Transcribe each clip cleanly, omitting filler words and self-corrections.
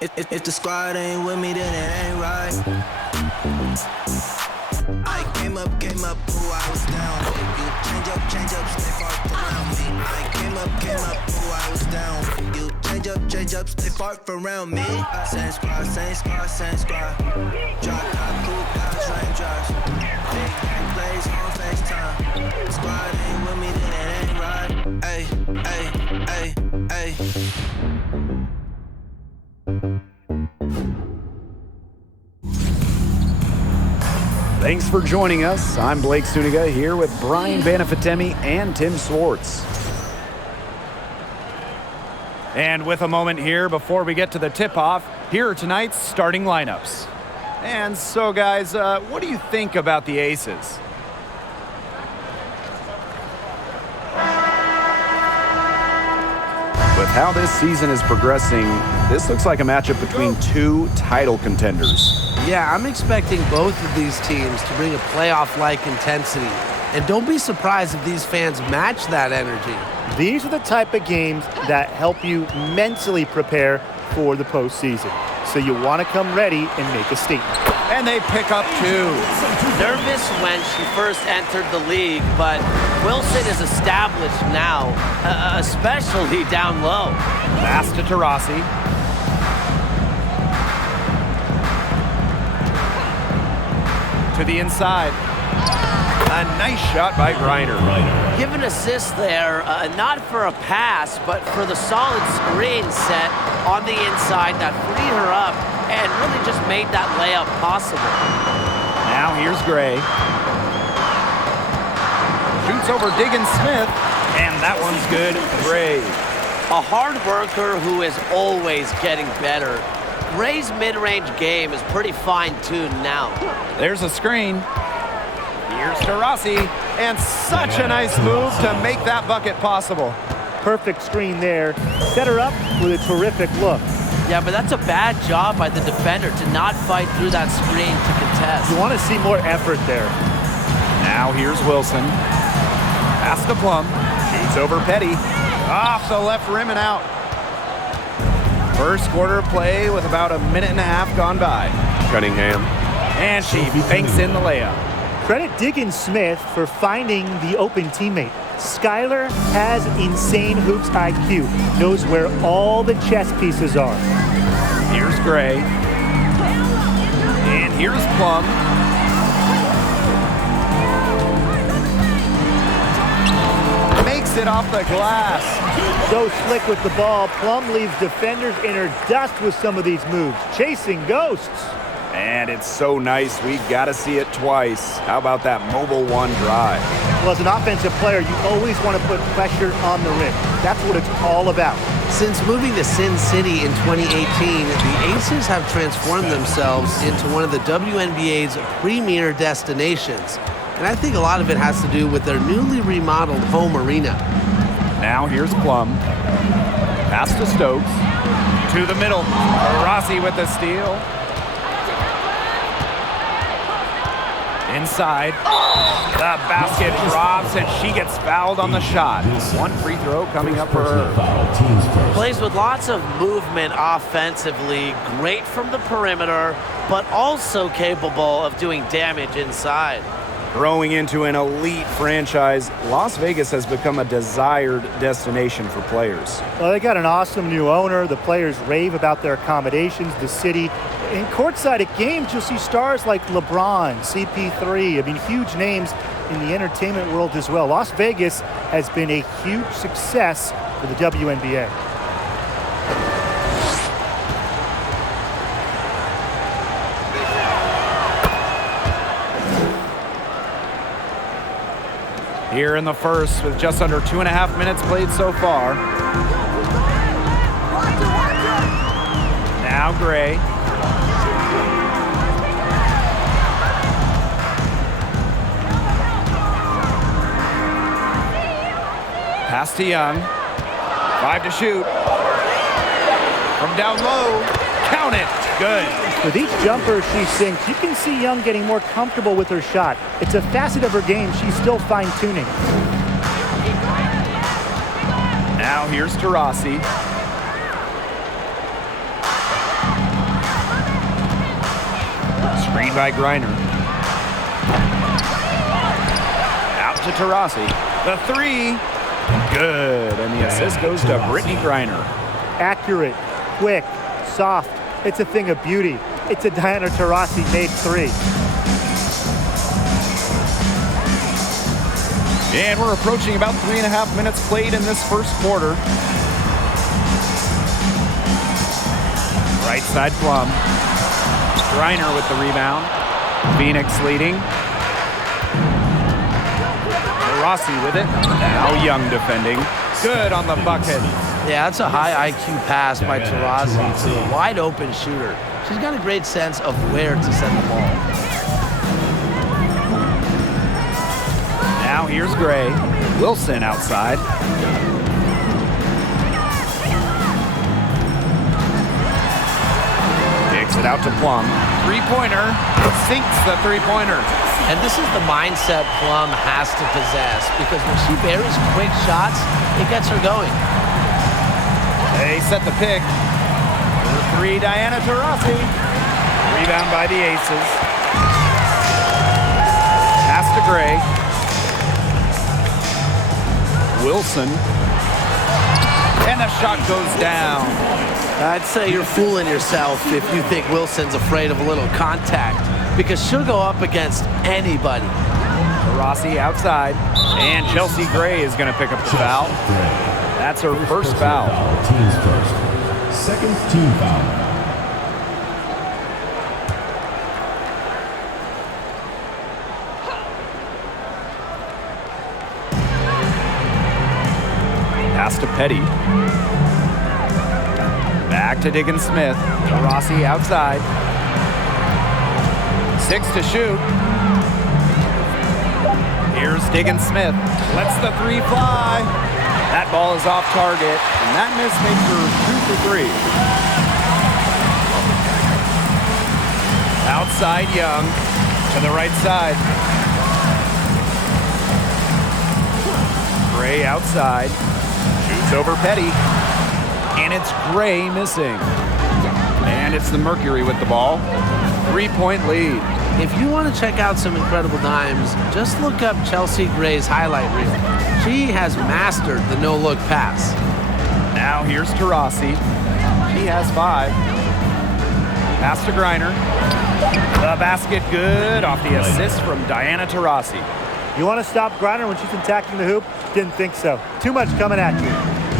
If the squad ain't with me, then it ain't right. I came up, who I was down with. You change up, stay far around me. I came up, who I was down with. You change up, stay far around me. Same squad. Drop top, cool guys, raindrops. Big gang plays on FaceTime. Squad ain't with me, then it ain't right. Ay. Thanks for joining us. I'm Blake Suniga here with Brian Banafitemi and Tim Swartz. And with a moment here before we get to the tip-off, here are tonight's starting lineups. And so, guys, what do you think about the Aces? With how this season is progressing, this looks like a matchup between two title contenders. Yeah, I'm expecting both of these teams to bring a playoff-like intensity. And don't be surprised if these fans match that energy. These are the type of games that help you mentally prepare for the postseason. So you want to come ready and make a statement. And they pick up two. Nervous when she first entered the league, but Wilson is established now, especially down low. Pass to Taurasi. To the inside. A nice shot by Griner. Give an assist there, not for a pass, but for the solid screen set on the inside that freed her up and really just made that layup possible. Now here's Gray. Shoots over Diggins-Smith, and that one's good. Gray. A hard worker who is always getting better. Gray's mid-range game is pretty fine-tuned now. There's a screen. Here's Taurasi, and such a nice move to make that bucket possible. Perfect screen there. Set her up with a terrific look. Yeah, but that's a bad job by the defender to not fight through that screen to contest. You want to see more effort there. Now here's Wilson. Pass to Plum. Shoots over Petty. Off the left rim and out. First quarter of play with about a minute and a half gone by. Cunningham. And she banks in the layup. Credit Diggins-Smith for finding the open teammate. Skylar has insane hoops IQ, knows where all the chess pieces are. Here's Gray. And here's Plum. Makes it off the glass. So slick with the ball, Plum leaves defenders in her dust with some of these moves. Chasing ghosts. And it's so nice, we gotta see it twice. How about that mobile one drive? Well, as an offensive player, you always want to put pressure on the rim. That's what it's all about. Since moving to Sin City in 2018, the Aces have transformed themselves into one of the WNBA's premier destinations. And I think a lot of it has to do with their newly remodeled home arena. Now here's Plum. Pass to Stokes. To the middle. Rossi with the steal. Inside. The basket drops and she gets fouled on the shot. One free throw coming up for her. Plays with lots of movement offensively, great from the perimeter, but also capable of doing damage inside. Growing into an elite franchise, Las Vegas has become a desired destination for players. Well, they got an awesome new owner. The players rave about their accommodations, the city. In courtside at games, you'll see stars like LeBron, CP3. I mean, huge names in the entertainment world as well. Las Vegas has been a huge success for the WNBA. Here in the first with just under 2.5 minutes played so far. Now Gray. Pass to Young. 5 to shoot. From down low. Count it. Good. With each jumper she sinks, you can see Young getting more comfortable with her shot. It's a facet of her game she's still fine-tuning. Now here's Taurasi. Screen by Griner. Out to Taurasi. The three. Good. And the assist goes to Brittany Griner. Accurate, quick, soft. It's a thing of beauty. It's a Diana Taurasi made three. And we're approaching about 3.5 minutes played in this first quarter. Right side Plum. Griner with the rebound. Phoenix leading. Rossi with it. Now Young defending. Good on the bucket. Yeah, that's a high IQ pass by Taurasi to a wide open shooter. She's got a great sense of where to send the ball. Now here's Gray. Wilson outside. Kicks it out to Plum. Three-pointer. Sinks the three-pointer. And this is the mindset Plum has to possess, because when she buries quick shots, it gets her going. They set the pick. For three, Diana Taurasi. Rebound by the Aces. Pass to Gray. Wilson. And the shot goes down. I'd say you're fooling yourself if you think Wilson's afraid of a little contact, because she'll go up against anybody. Rossi outside, and Chelsea Gray is going to pick up the foul. That's her first foul. Team's first. Second team foul. Pass to Petty. Back to Diggins Smith. Rossi outside. 6 to shoot. Here's Diggins Smith. Lets the three fly. That ball is off target, and that miss makes her 2 for 3. Outside Young to the right side. Gray outside. Shoots over Petty. And it's Gray missing. And it's the Mercury with the ball. 3-point lead. If you want to check out some incredible dimes, just look up Chelsea Gray's highlight reel. She has mastered the no-look pass. Now here's Taurasi. She has 5. Pass to Griner. The basket good off the assist from Diana Taurasi. You want to stop Griner when she's attacking the hoop? Didn't think so. Too much coming at you.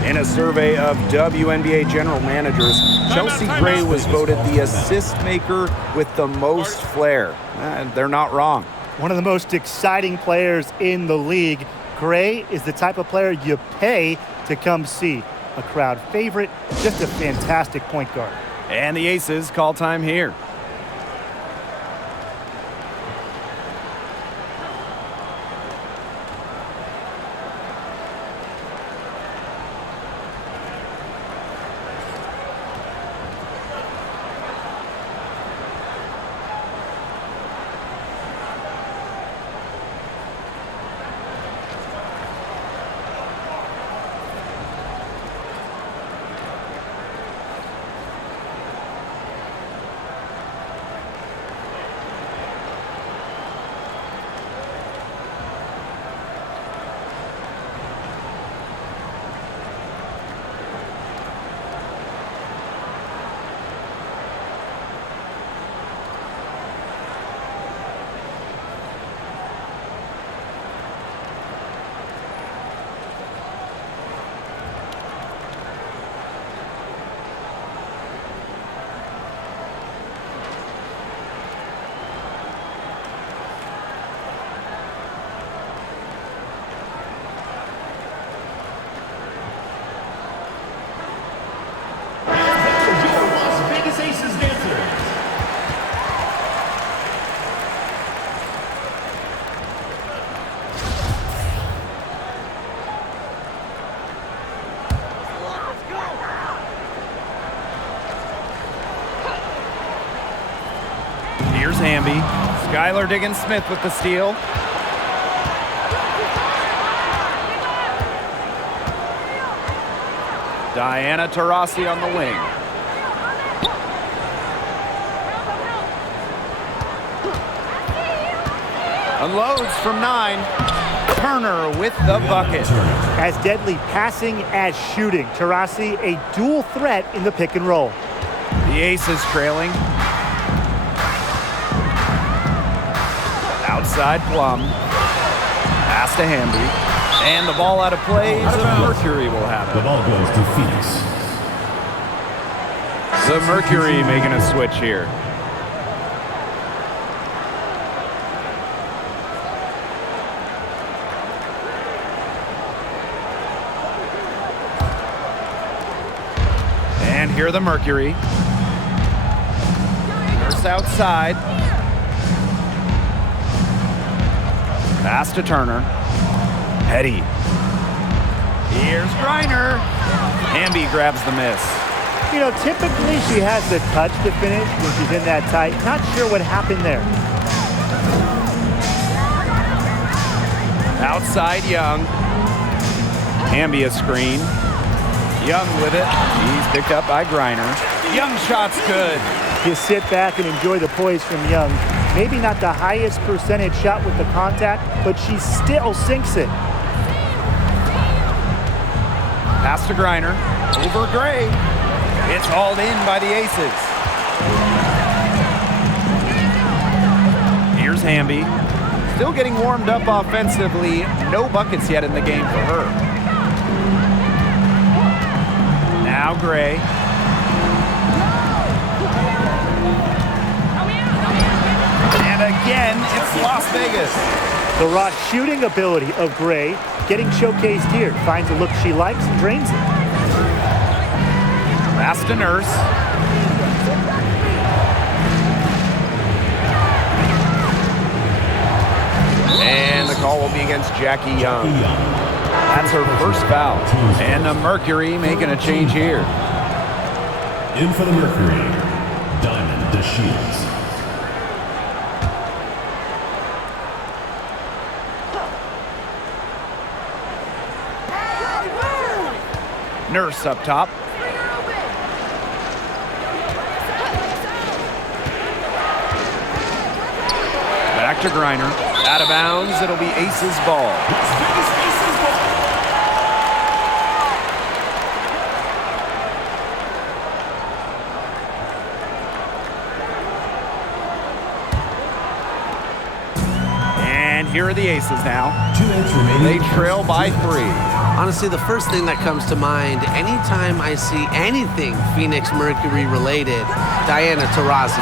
In a survey of WNBA general managers, Chelsea Gray was voted the assist maker with the most flair. They're not wrong. One of the most exciting players in the league. Gray is the type of player you pay to come see. A crowd favorite, just a fantastic point guard. And the Aces call time here. Here's Hamby. Skylar Diggins Smith with the steal. Diana Taurasi on the wing. Unloads from 9. Turner with the bucket. As deadly passing as shooting, Taurasi a dual threat in the pick and roll. The Aces trailing. Outside Plum. Pass to Hamby. And the ball out of play, so Mercury will have The it. ball goes to Phoenix. So Mercury making a switch here. And here the Mercury. Nurse outside. Pass to Turner. Petty. Here's Griner. Hamby grabs the miss. You know, typically she has the touch to finish when she's in that tight. Not sure what happened there. Outside Young. Hamby a screen. Young with it. He's picked up by Griner. Young shot's good. Just sit back and enjoy the poise from Young. Maybe not the highest percentage shot with the contact, but she still sinks it. Pass to Griner. Over Gray. It's hauled in by the Aces. Here's Hamby. Still getting warmed up offensively. No buckets yet in the game for her. Now Gray. And again, it's Las Vegas. The raw shooting ability of Gray getting showcased here. Finds a look she likes and drains it. Pass to Nurse. And the call will be against Jackie Young. That's her first foul. And the Mercury making a change here. In for the Mercury, Diamond DeShields. Nurse up top. Back to Griner. Out of bounds. It'll be Aces ball. And here are the Aces now. 2 minutes remaining. They trail by 3. Honestly, the first thing that comes to mind anytime I see anything Phoenix Mercury related, Diana Taurasi.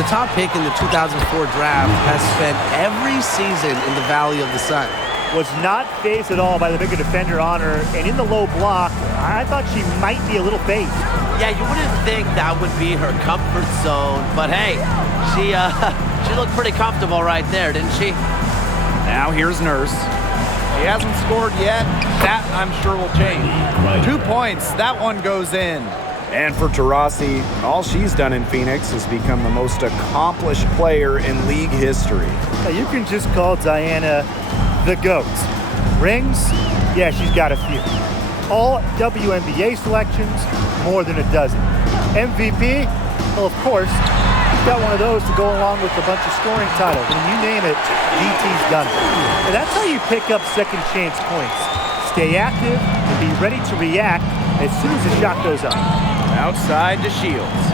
The top pick in the 2004 draft has spent every season in the Valley of the Sun. Was not phased at all by the bigger defender on her, and in the low block, I thought she might be a little phased. Yeah, you wouldn't think that would be her comfort zone, but hey, she looked pretty comfortable right there, didn't she? Now here's Nurse. He hasn't scored yet. That, I'm sure, will change. 2 points. That one goes in. And for Taurasi, all she's done in Phoenix has become the most accomplished player in league history. Now, you can just call Diana the GOAT. Rings? Yeah, she's got a few. All WNBA selections, more than a dozen. MVP? Well, of course, she's got one of those to go along with a bunch of scoring titles. And you name it, DT's done it. And that's how you pick up second chance points. Stay active and be ready to react as soon as the shot goes up. Outside to Shields.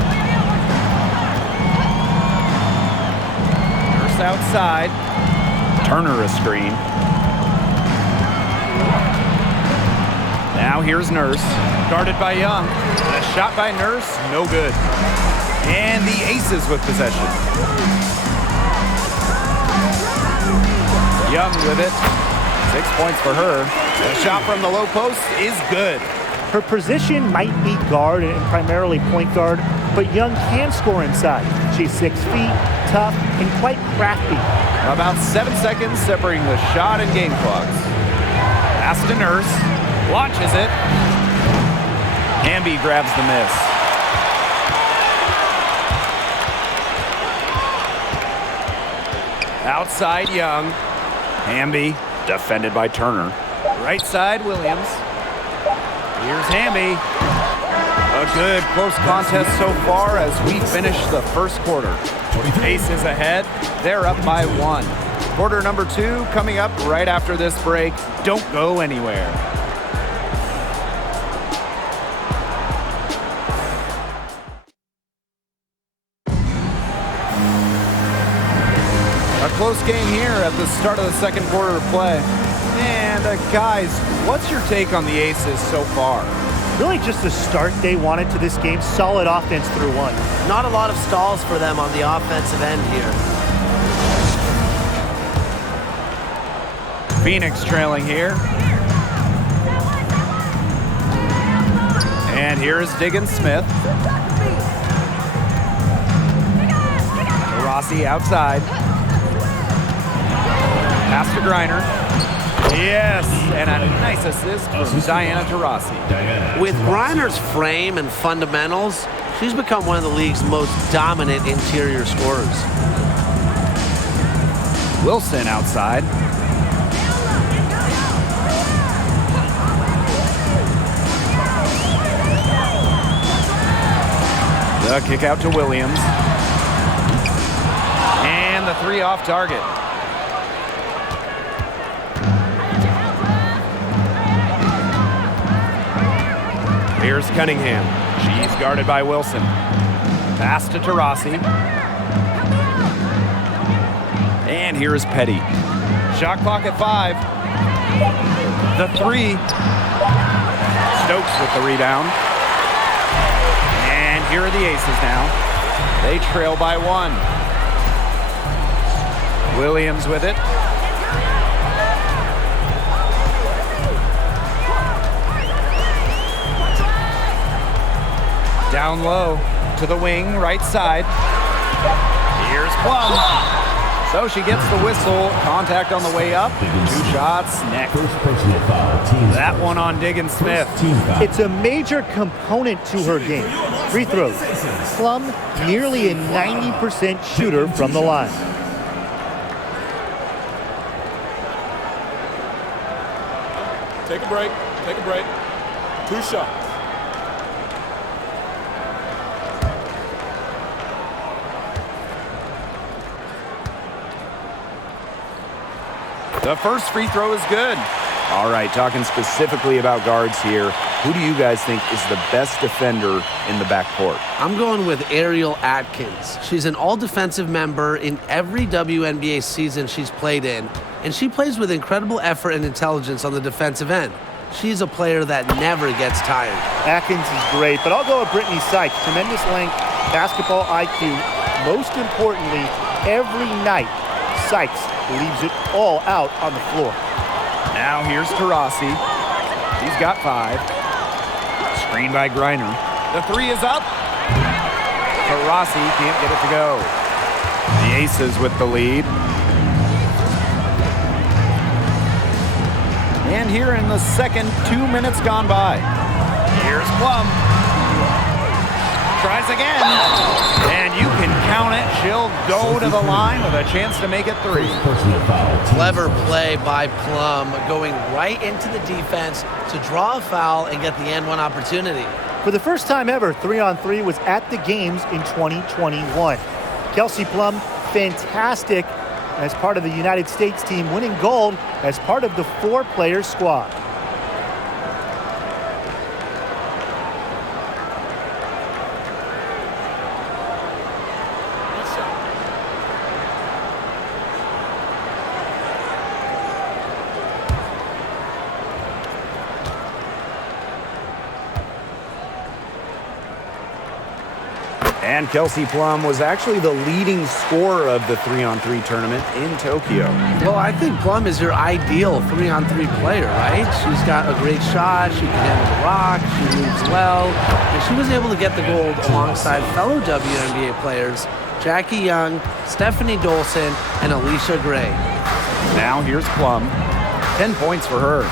Nurse outside. Turner a screen. Now here's Nurse. Guarded by Young. A shot by Nurse, no good. And the Aces with possession. Young with it. 6 points for her. The shot from the low post is good. Her position might be guard and primarily point guard, but Young can score inside. She's 6 feet, tough, and quite crafty. About 7 seconds separating the shot and game clocks. Pass to Nurse. Launches it. Hamby grabs the miss. Outside Young. Hamby defended by Turner. Right side Williams. Here's Hamby. A good close contest so far as we finish the first quarter. Aces ahead. They're up by 1. Quarter number 2 coming up right after this break. Don't go anywhere. A close game here at the start of the second quarter of play. And guys, what's your take on the Aces so far? Really just the start they wanted to this game. Solid offense through one. Not a lot of stalls for them on the offensive end here. Phoenix trailing here. And here is Diggins Smith. Rossi outside. Pass to Griner. Yes, and a nice assist from Diana Taurasi. With Griner's frame and fundamentals, she's become one of the league's most dominant interior scorers. Wilson outside. The kick out to Williams. And the 3 off target. Here's Cunningham. She's guarded by Wilson. Pass to Taurasi. And here's Petty. Shot clock at 5. The 3. Stokes with the rebound. And here are the Aces now. They trail by 1. Williams with it. Down low to the wing, right side. Here's Plum. So she gets the whistle. Contact on the way up. 2 shots next. First personal foul. Team That one on Diggins Smith. Team foul. It's a major component to her game. Free throws. Plum, nearly a 90% shooter from the line. Take a break. Take a break. 2 shots. The first free throw is good. All right, talking specifically about guards here. Who do you guys think is the best defender in the backcourt? I'm going with Ariel Atkins. She's an all-defensive member in every WNBA season she's played in, and she plays with incredible effort and intelligence on the defensive end. She's a player that never gets tired. Atkins is great, but I'll go with Brittany Sykes. Tremendous length, basketball IQ. Most importantly, every night, Sykes leaves it all out on the floor. Now here's Taurasi. He's got 5. Screen by Griner. The 3 is up. Taurasi can't get it to go. The Aces with the lead. And here in the second, 2 minutes gone by. Here's Plum. Tries again. And you can count it. She'll go to the line with a chance to make it 3. Personal foul. Team Clever play by Plum, going right into the defense to draw a foul and get the N1 opportunity. For the first time ever, 3-on-3 was at the games in 2021. Kelsey Plum, fantastic as part of the United States team, winning gold as part of the 4-player squad. And Kelsey Plum was actually the leading scorer of the 3-on-3 tournament in Tokyo. Well, I think Plum is your ideal 3-on-3 player, right? She's got a great shot, she can handle the rock, she moves well, and she was able to get the gold alongside fellow WNBA players Jackie Young, Stephanie Dolson, and Alicia Gray. Now here's Plum. 10 points for her.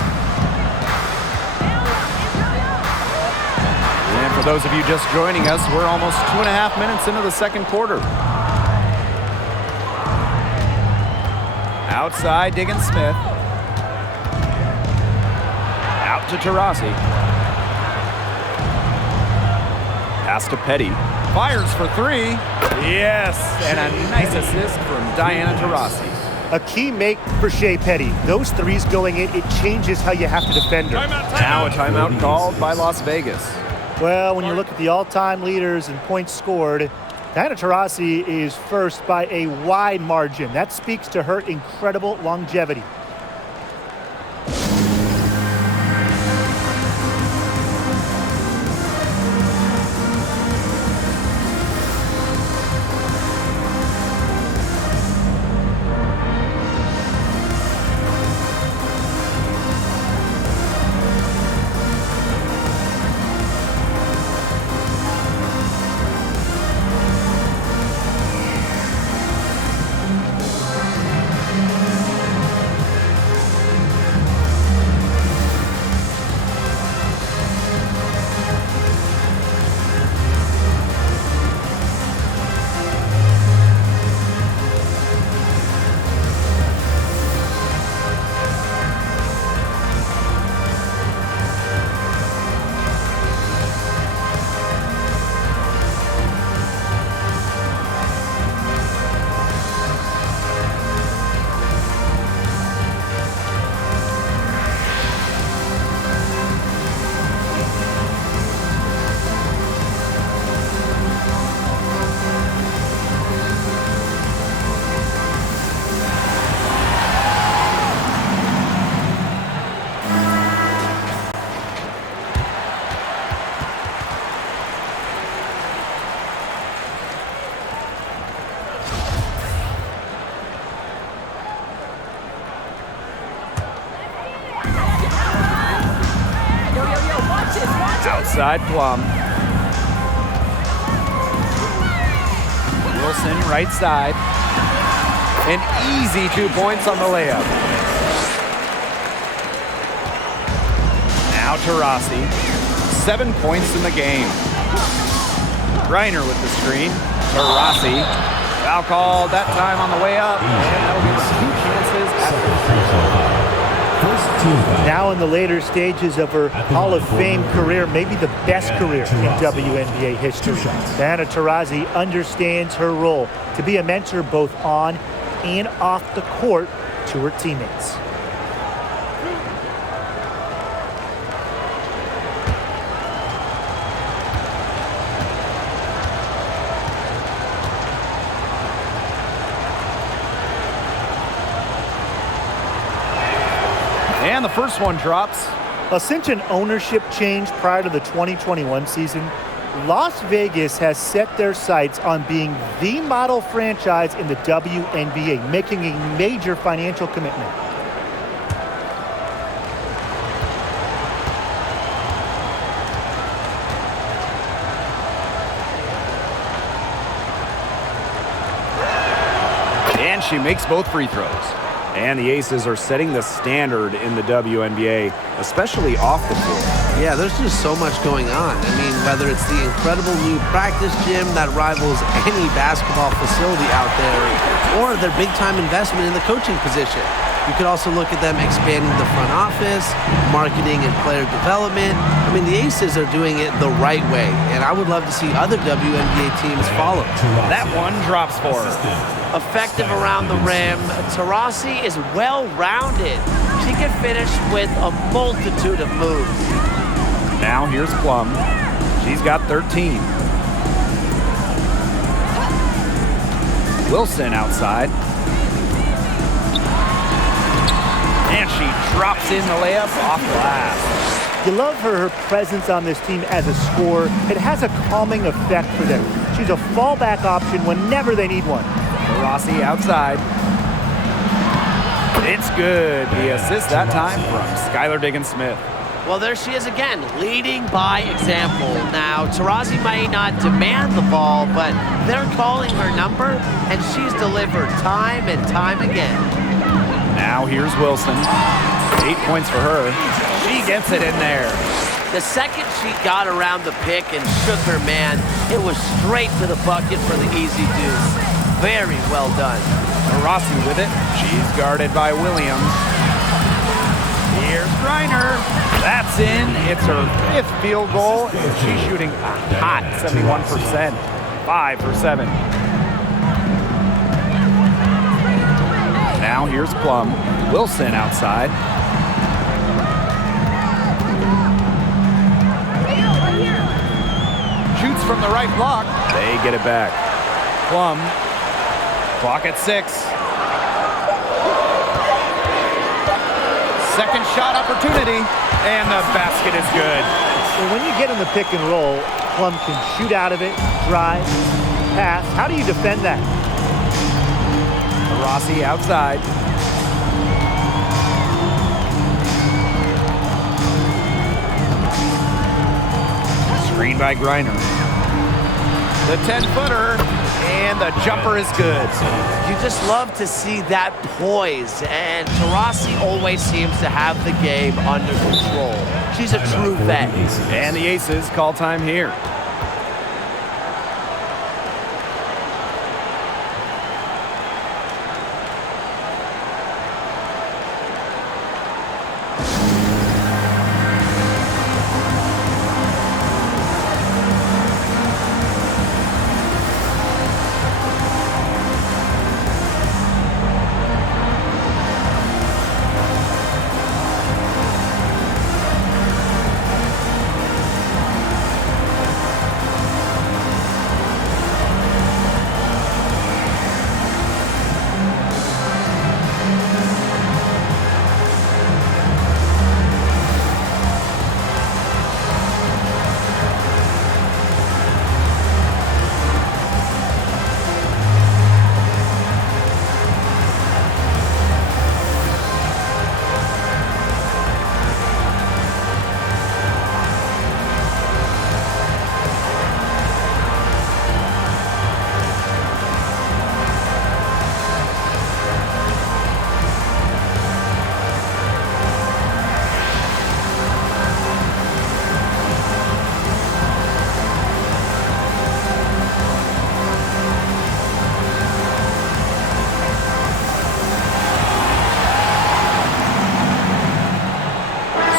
And for those of you just joining us, we're almost 2.5 minutes into the second quarter. Outside, Diggins Smith. Out to Taurasi. Pass to Petty. Fires for 3. Yes, and a nice assist from Diana Taurasi. A key make for Shea Petty. Those threes going in, it changes how you have to defend her. Now a timeout called by Las Vegas. Well, when you look at the all-time leaders and points scored, Diana Taurasi is first by a wide margin. That speaks to her incredible longevity. Outside Plum. Wilson right side. An easy 2 points on the layup. Now Taurasi. 7 points in the game. Reiner with the screen. Taurasi. Foul called that time on the way up. And that'll give us 2 chances after. Now in the later stages of her Hall of Fame career, maybe the best career in WNBA history. Diana Taurasi understands her role to be a mentor both on and off the court to her teammates. And the first one drops. Since an ownership change prior to the 2021 season, Las Vegas has set their sights on being the model franchise in the WNBA, making a major financial commitment. And she makes both free throws. And the Aces are setting the standard in the WNBA, especially off the court. Yeah, there's just so much going on. I mean, whether it's the incredible new practice gym that rivals any basketball facility out there, or their big-time investment in the coaching position. You could also look at them expanding the front office, marketing and player development. I mean, the Aces are doing it the right way, and I would love to see other WNBA teams follow. That one drops for her. Effective around the rim. Taurasi is well-rounded. She can finish with a multitude of moves. Now here's Plum. She's got 13. Wilson outside. And she drops in the layup off glass. You love her presence on this team as a scorer. It has a calming effect for them. She's a fallback option whenever they need one. Rossi outside. It's good. The assist that time from Skylar Diggins-Smith. Well, there she is again, leading by example. Now, Taurasi might not demand the ball, but they're calling her number, and she's delivered time and time again. Now here's Wilson. 8 points for her. She gets it in there. The second she got around the pick and shook her man, it was straight to the bucket for the easy deuce. Very well done. Rossi with it. She's guarded by Williams. Here's Reiner. That's in. It's her 5th field goal. And she's shooting a hot 71%. 5 for 7. Now here's Plum. Wilson outside. Shoots from the right block. They get it back. Plum. Clock at 6. Second shot opportunity, and the basket is good. So when you get in the pick and roll, Plum can shoot out of it, drive, pass. How do you defend that? Rossi outside. Screen by Griner. The 10-footer, and the jumper is good. You just love to see that poise, and Taurasi always seems to have the game under control. She's a true vet. And the Aces call time here.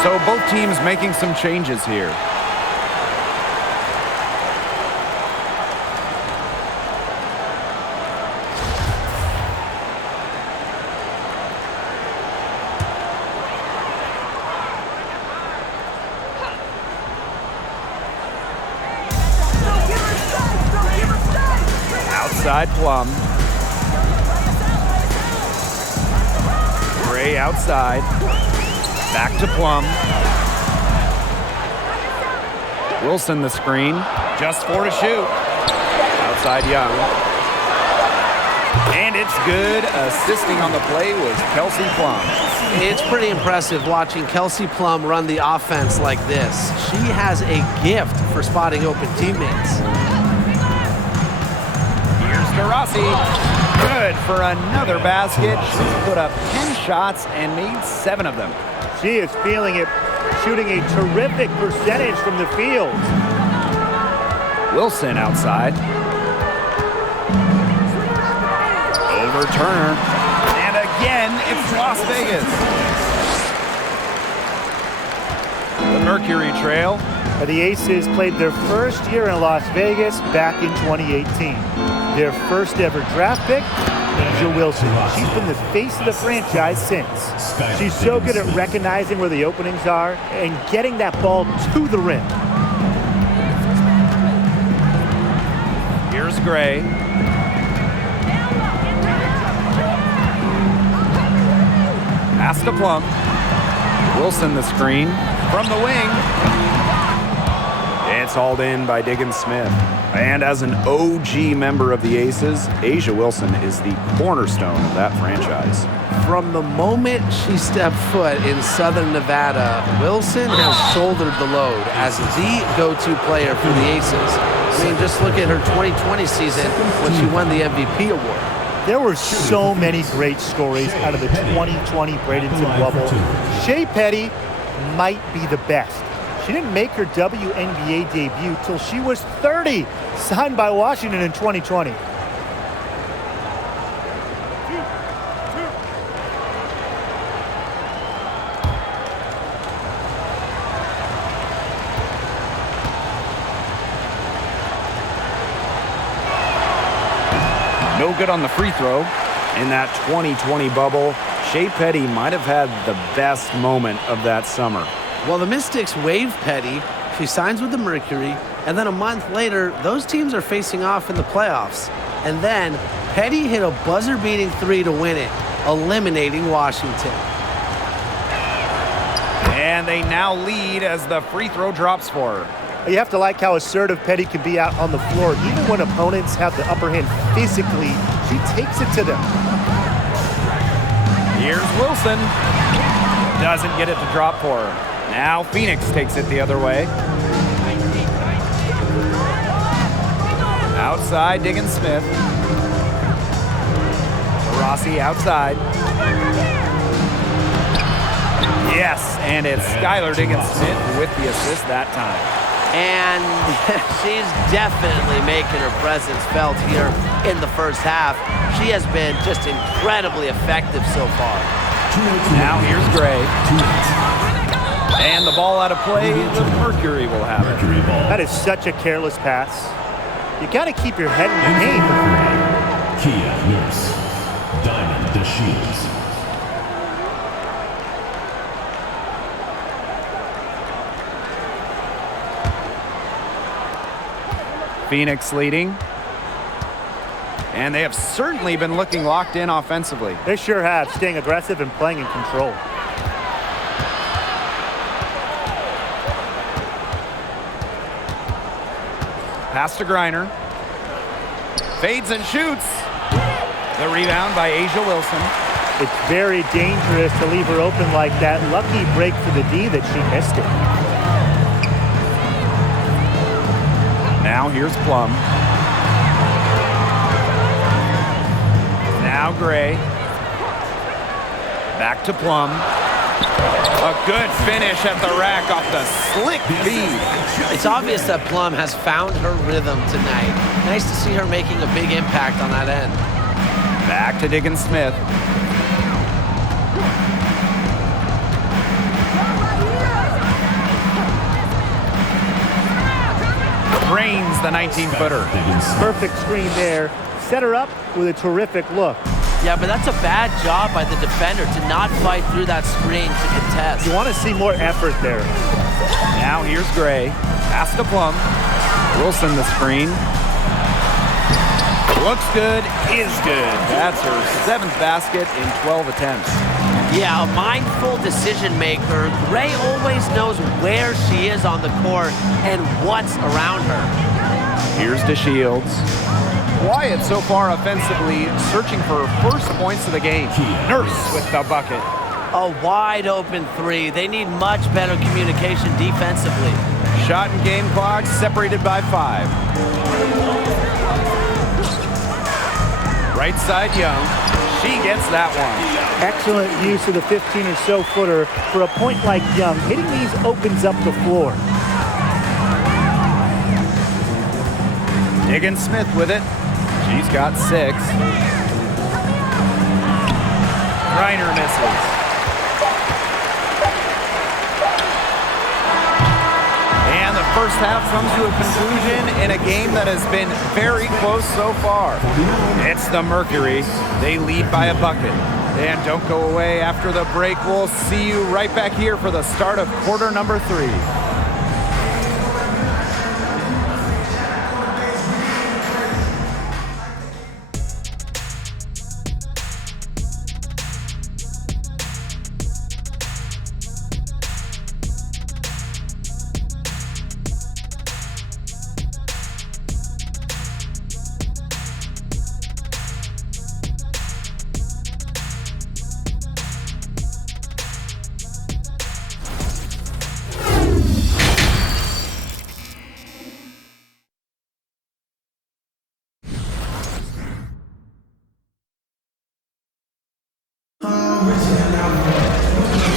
So both teams making some changes here. Outside Plum. Gray outside. Back to Plum. Wilson the screen. Just 4 to shoot. Outside Young. And it's good. Assisting on the play was Kelsey Plum. It's pretty impressive watching Kelsey Plum run the offense like this. She has a gift for spotting open teammates. Here's to Rossi. Good for another basket. She's put up 10 shots and made 7 of them. She is feeling it, shooting a terrific percentage from the field. Wilson outside. Over Turner. And again, it's Las Vegas. The Mercury trail. The Aces played their first year in Las Vegas back in 2018. Their first ever draft pick, Asia Wilson. She's been the face of the franchise since. She's so good at recognizing where the openings are and getting that ball to the rim. Here's Gray. Pass to Plum. Wilson the screen from the wing. It's hauled in by Diggins Smith. And as an OG member of the Aces, Asia Wilson is the cornerstone of that franchise. From the moment she stepped foot in Southern Nevada, Wilson has shouldered the load as the go-to player for the Aces. I mean, just look at her 2020 season when she won the MVP award. There were so many great stories out of the 2020 Bradenton bubble. Shea Petty might be the best. She didn't make her WNBA debut till she was 30, signed by Washington in 2020. No good on the free throw. In that 2020 bubble, Shea Petty might have had the best moment of that summer. Well, the Mystics waive Petty. She signs with the Mercury. And then a month later, those teams are facing off in the playoffs. And then Petty hit a buzzer-beating 3 to win it, eliminating Washington. And they now lead as the free throw drops for her. You have to like how assertive Petty can be out on the floor. Even when opponents have the upper hand physically, she takes it to them. Here's Wilson. Doesn't get it to drop for her. Now Phoenix takes it the other way. Outside, Diggins-Smith. Rossi outside. Yes, and it's Skylar Diggins-Smith with the assist that time. And she's definitely making her presence felt here in the first half. She has been just incredibly effective so far. Now here's Gray. And the ball out of play, the Mercury will have it. That is such a careless pass. You got to keep your head in the game. Kia Nurse. Diamond the Shields. Phoenix leading. And they have certainly been looking locked in offensively. They sure have, staying aggressive and playing in control. Pass to Griner. Fades and shoots. The rebound by Asia Wilson. It's very dangerous to leave her open like that. Lucky break for the D that she missed it. Now here's Plum. Now Gray. Back to Plum. A good finish at the rack off the slick feed. It's obvious that Plum has found her rhythm tonight. Nice to see her making a big impact on that end. Back to Diggins-Smith. Drains the 19-footer. Perfect screen there. Set her up with a terrific look. Yeah, but that's a bad job by the defender to not fight through that screen to contest. You want to see more effort there. Now here's Gray. Pass to Plum. Wilson the screen. Looks good, is good. That's her 7th basket in 12 attempts. Yeah, a mindful decision maker. Gray always knows where she is on the court and what's around her. Here's DeShields. Quiet so far offensively, searching for her first points of the game. Nurse with the bucket. A wide open 3. They need much better communication defensively. Shot and game clock separated by 5. Right side Young. She gets that one. Excellent use of the 15 or so footer for a point like Young. Hitting these opens up the floor. Diggins-Smith with it. She's got 6. Griner misses. And the first half comes to a conclusion in a game that has been very close so far. It's the Mercury. They lead by a bucket. And don't go away after the break. We'll see you right back here for the start of quarter number 3.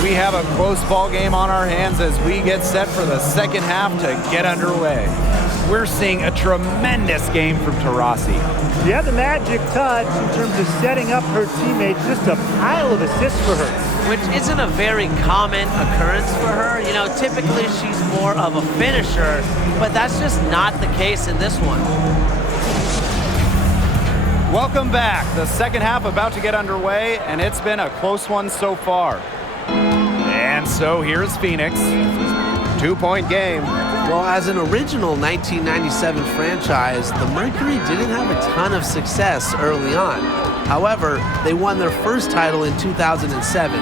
We have a close ball game on our hands as we get set for the second half to get underway. We're seeing a tremendous game from Taurasi. She had the magic touch in terms of setting up her teammates. Just a pile of assists for her. Which isn't a very common occurrence for her. You know, typically she's more of a finisher, but that's just not the case in this one. Welcome back. The second half about to get underway, and it's been a close one so far. And so here's Phoenix. 2-point game. Well, as an original 1997 franchise, the Mercury didn't have a ton of success early on. However, they won their first title in 2007,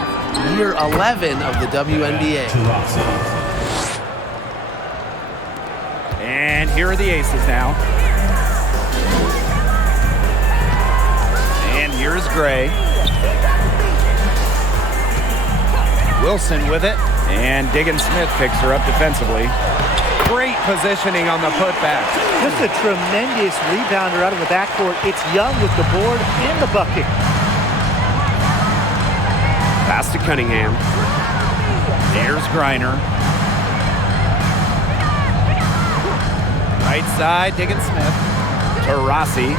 year 11 of the WNBA. And here are the Aces now. And here's Gray. Wilson with it. And Diggins-Smith picks her up defensively. Great positioning on the putback. Just a tremendous rebounder out of the backcourt. It's Young with the board and the bucket. Pass to Cunningham. Here's Griner. Right side, Diggins-Smith. To Rossi.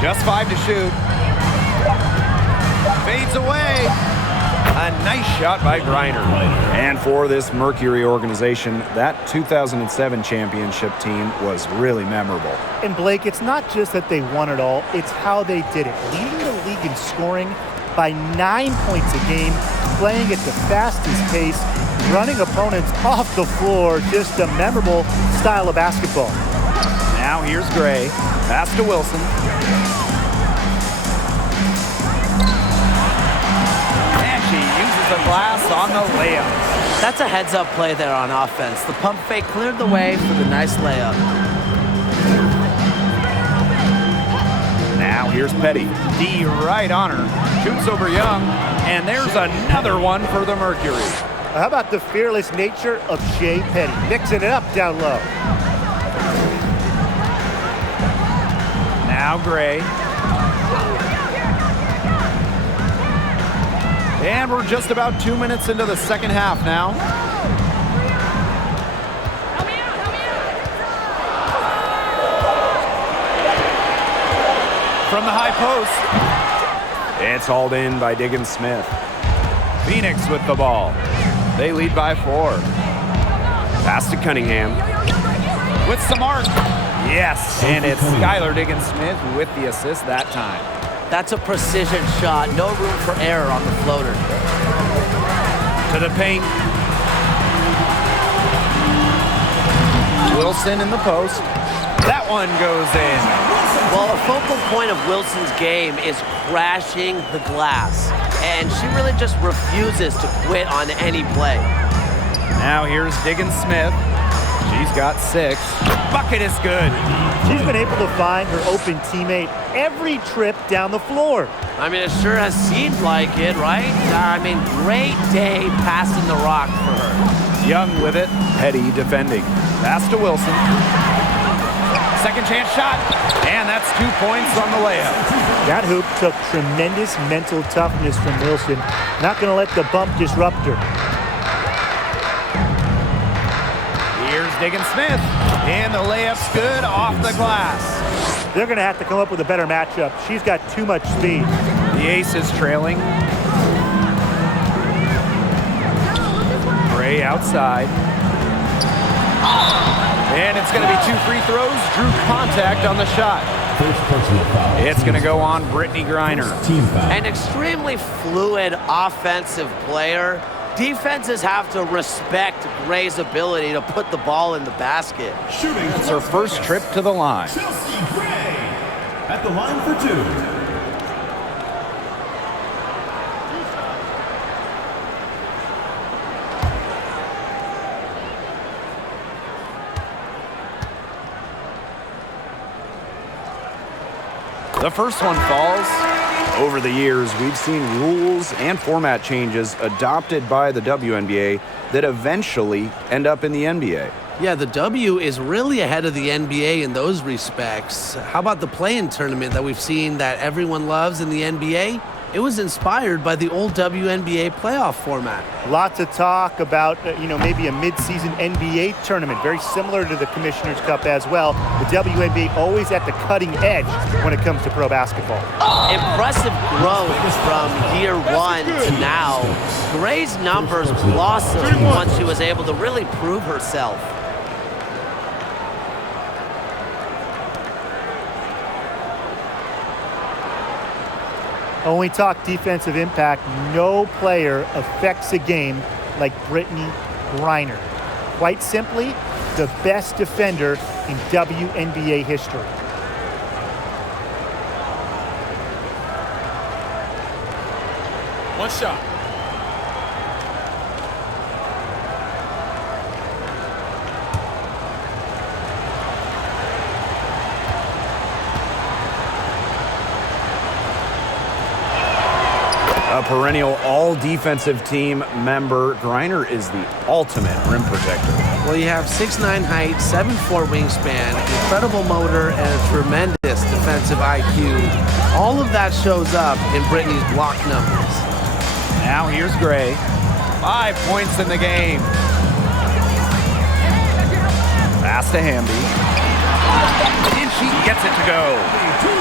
Just 5 to shoot. Fades away. A nice shot by Griner. And for this Mercury organization, that 2007 championship team was really memorable. And Blake, it's not just that they won it all, it's how they did it. Leading the league in scoring by 9 points a game, playing at the fastest pace, running opponents off the floor, just a memorable style of basketball. Now here's Gray. Pass to Wilson. The glass on the layup. That's a heads-up play there on offense. The pump fake cleared the way for the nice layup. Now here's Petty. D right on her. Shoots over Young. And there's another one for the Mercury. How about the fearless nature of Shea Petty? Mixing it up down low. Now Gray. And we're just about 2 minutes into the second half now. From the high post. It's hauled in by Diggins-Smith. Phoenix with the ball. They lead by 4. Pass to Cunningham. With some arc. Yes, and it's Skylar Diggins-Smith with the assist that time. That's a precision shot. No room for error on the floater. To the paint. Wilson in the post. That one goes in. Well, a focal point of Wilson's game is crashing the glass. And she really just refuses to quit on any play. Now here's Diggins-Smith. She's got 6. Bucket is good. She's been able to find her open teammate every trip down the floor. I mean, it sure has seemed like it, right? I mean, great day passing the rock for her. Young with it. Petty defending. Pass to Wilson. Second chance shot. And that's 2 points on the layup. That hoop took tremendous mental toughness from Wilson. Not going to let the bump disrupt her. Here's Diggins-Smith. And the layup's good off the glass. They're going to have to come up with a better matchup. She's got too much speed. The Aces trailing. Gray outside. And it's going to be 2 free throws. Drew contact on the shot. It's going to go on Brittany Griner. An extremely fluid offensive player. Defenses have to respect Gray's ability to put the ball in the basket. It's her first trip to the line. Chelsea Gray at the line for 2. The first one falls. Over the years, we've seen rules and format changes adopted by the WNBA that eventually end up in the NBA. Yeah, the W is really ahead of the NBA in those respects. How about the play-in tournament that we've seen that everyone loves in the NBA? It was inspired by the old WNBA playoff format. Lots of talk about, maybe a mid-season NBA tournament, very similar to the Commissioner's Cup as well. The WNBA always at the cutting edge when it comes to pro basketball. Impressive growth from year 1 to now. Gray's numbers blossomed once she was able to really prove herself. When we talk defensive impact, no player affects a game like Brittany Griner. Quite simply, the best defender in WNBA history. One shot. A perennial all-defensive team member, Griner is the ultimate rim protector. Well, you have 6'9" height, 7'4" wingspan, incredible motor, and a tremendous defensive IQ. All of that shows up in Brittany's block numbers. Now here's Gray. 5 points in the game. Pass to Hamby. And she gets it to go.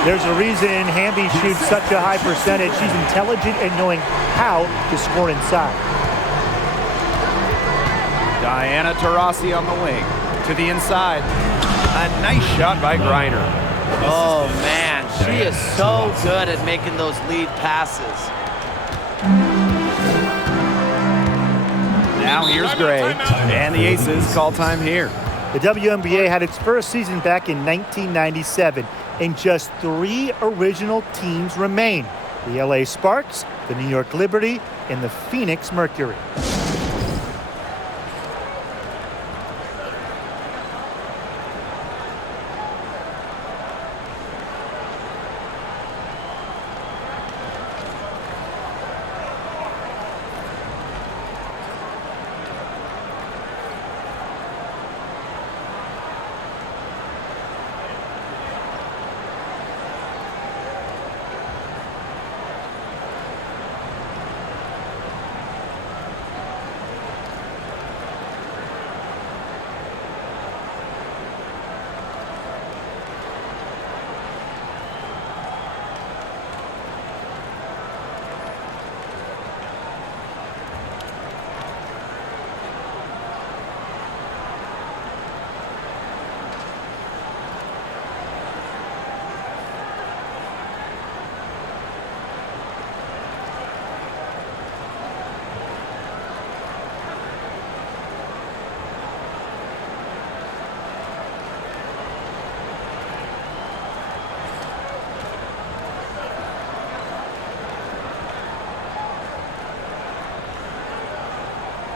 There's a reason Hamby shoots such a high percentage. She's intelligent at knowing how to score inside. Diana Taurasi on the wing. To the inside. A nice shot by Griner. Oh, man. She is so good at making those lead passes. Now here's Gray. And the Aces call time here. The WNBA had its first season back in 1997, and just 3 original teams remain: the LA Sparks, the New York Liberty, and the Phoenix Mercury.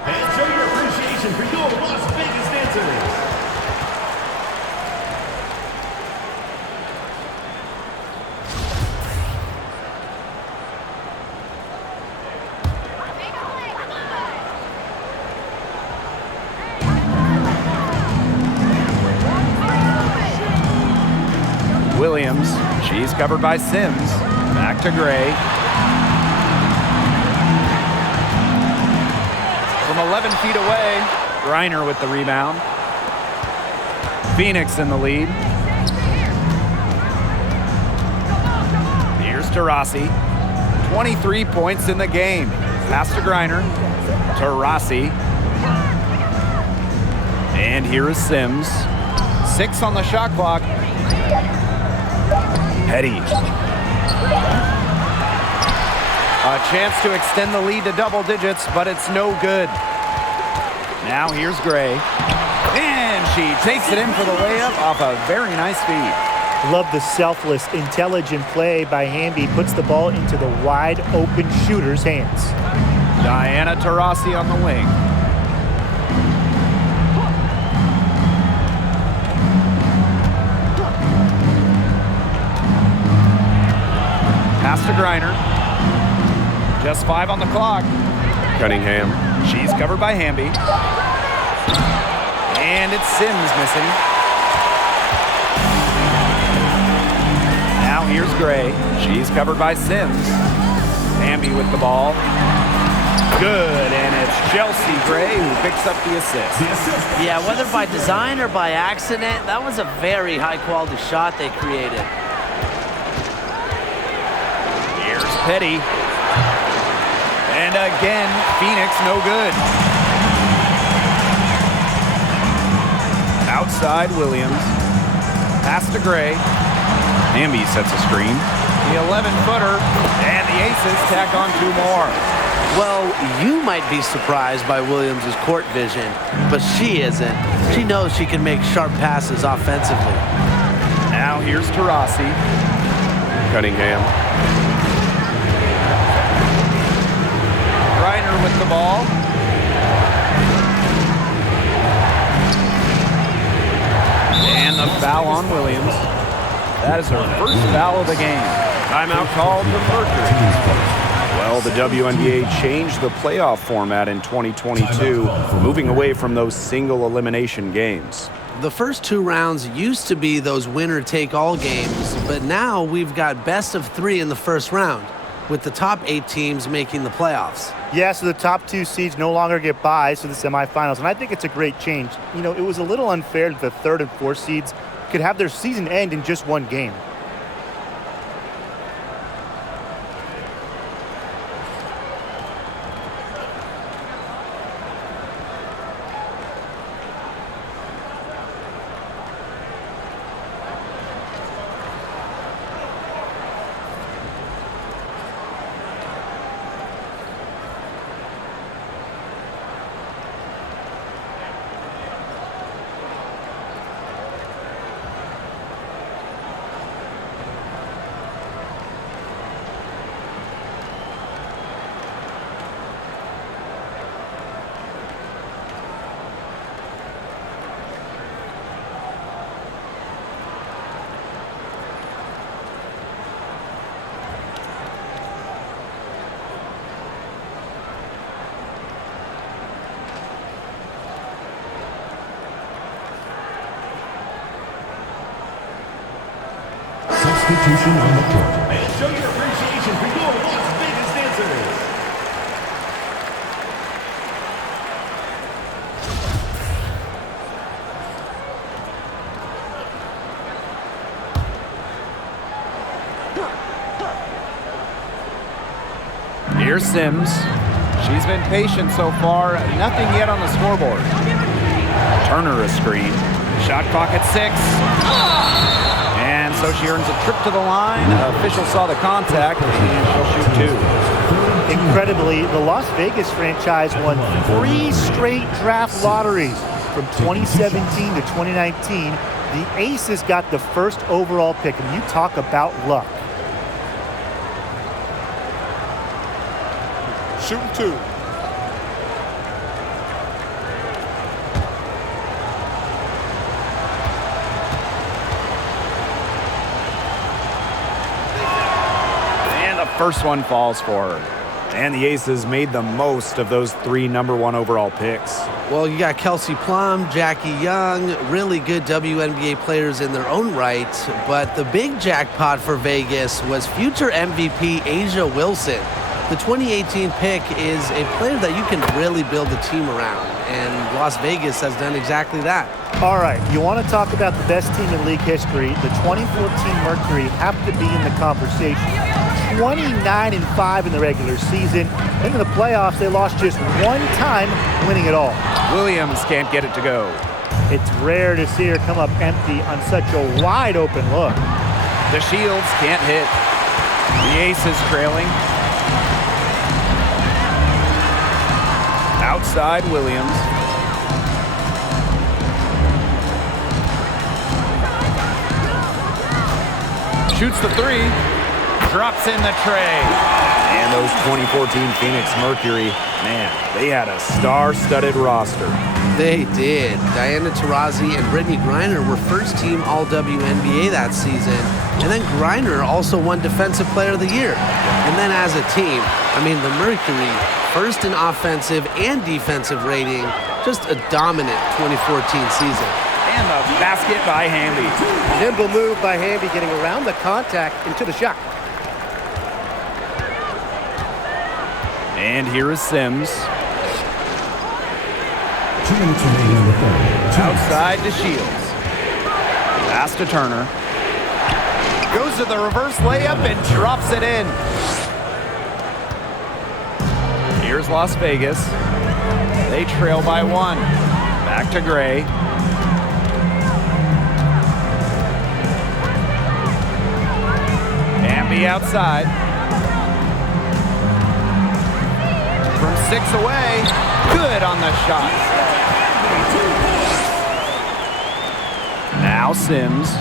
And show your appreciation for your Las Vegas dancers. Williams. She's covered by Sims. Back to Gray. From 11 feet away, Griner with the rebound. Phoenix in the lead. Here's Taurasi. 23 points in the game. Pass to Griner. Taurasi. And here is Sims. 6 on the shot clock. Petty. A chance to extend the lead to double digits, but it's no good. Now here's Gray. And she takes it in for the layup off a very nice feed. Love the selfless, intelligent play by Hamby. Puts the ball into the wide open shooter's hands. Diana Taurasi on the wing. Pass to Griner. Just 5 on the clock. Cunningham. She's covered by Hamby. And it's Sims missing. Now here's Gray. She's covered by Sims. Hamby with the ball. Good, and it's Chelsea Gray who picks up the assist. Yeah, whether by design or by accident, that was a very high-quality shot they created. Here's Petty. And again, Phoenix no good. Outside Williams. Pass to Gray. Hamby sets a screen. The 11-footer, and the Aces tack on 2 more. Well, you might be surprised by Williams' court vision, but she isn't. She knows she can make sharp passes offensively. Now here's Taurasi. Cunningham. Reiner with the ball. And the foul on Williams. That is her first foul of the game. Timeout called for Mercury. Well, the WNBA changed the playoff format in 2022, moving away from those single elimination games. The first 2 rounds used to be those winner-take-all games, but now we've got best of 3 in the first round, with the top 8 teams making the playoffs. Yeah, so the top 2 seeds no longer get byes to the semifinals, and I think it's a great change. You know, it was a little unfair that the 3rd and 4th seeds could have their season end in just 1 game. Substitution on the court. And show your appreciation for your Las Vegas dancers. Here's Sims. She's been patient so far. Nothing yet on the scoreboard. Turner a screen. Shot clock at 6. And so she earns a trip to the line. Official saw the contact, and she'll shoot 2. Incredibly, the Las Vegas franchise won 3 straight draft lotteries from 2017 to 2019. The Aces got the first overall pick, and you talk about luck. Shooting 2. First one falls for her. And the Aces made the most of those 3 number 1 overall picks. Well, you got Kelsey Plum, Jackie Young, really good WNBA players in their own right. But the big jackpot for Vegas was future MVP Asia Wilson. The 2018 pick is a player that you can really build a team around. And Las Vegas has done exactly that. All right, you want to talk about the best team in league history. The 2014 Mercury have to be in the conversation. 29-5 in the regular season. In the playoffs, they lost just 1 time, winning it all. Williams can't get it to go. It's rare to see her come up empty on such a wide open look. The Shields can't hit. The Aces trailing. Outside Williams. Shoots the 3. Drops in the tray. And those 2014 Phoenix Mercury, man, they had a star-studded roster. They did. Diana Taurasi and Brittany Griner were first-team All-WNBA that season. And then Griner also won Defensive Player of the Year. And then as a team, I mean, the Mercury, first in offensive and defensive rating, just a dominant 2014 season. And the basket by Hamby. Nimble move by Hamby, getting around the contact into the shot. And here is Sims. 2 minutes remaining in the third. Outside to Shields. Pass to Turner. Goes to the reverse layup and drops it in. Here's Las Vegas. They trail by 1. Back to Gray. Hamby outside. From 6 away. Good on the shot. Now Sims.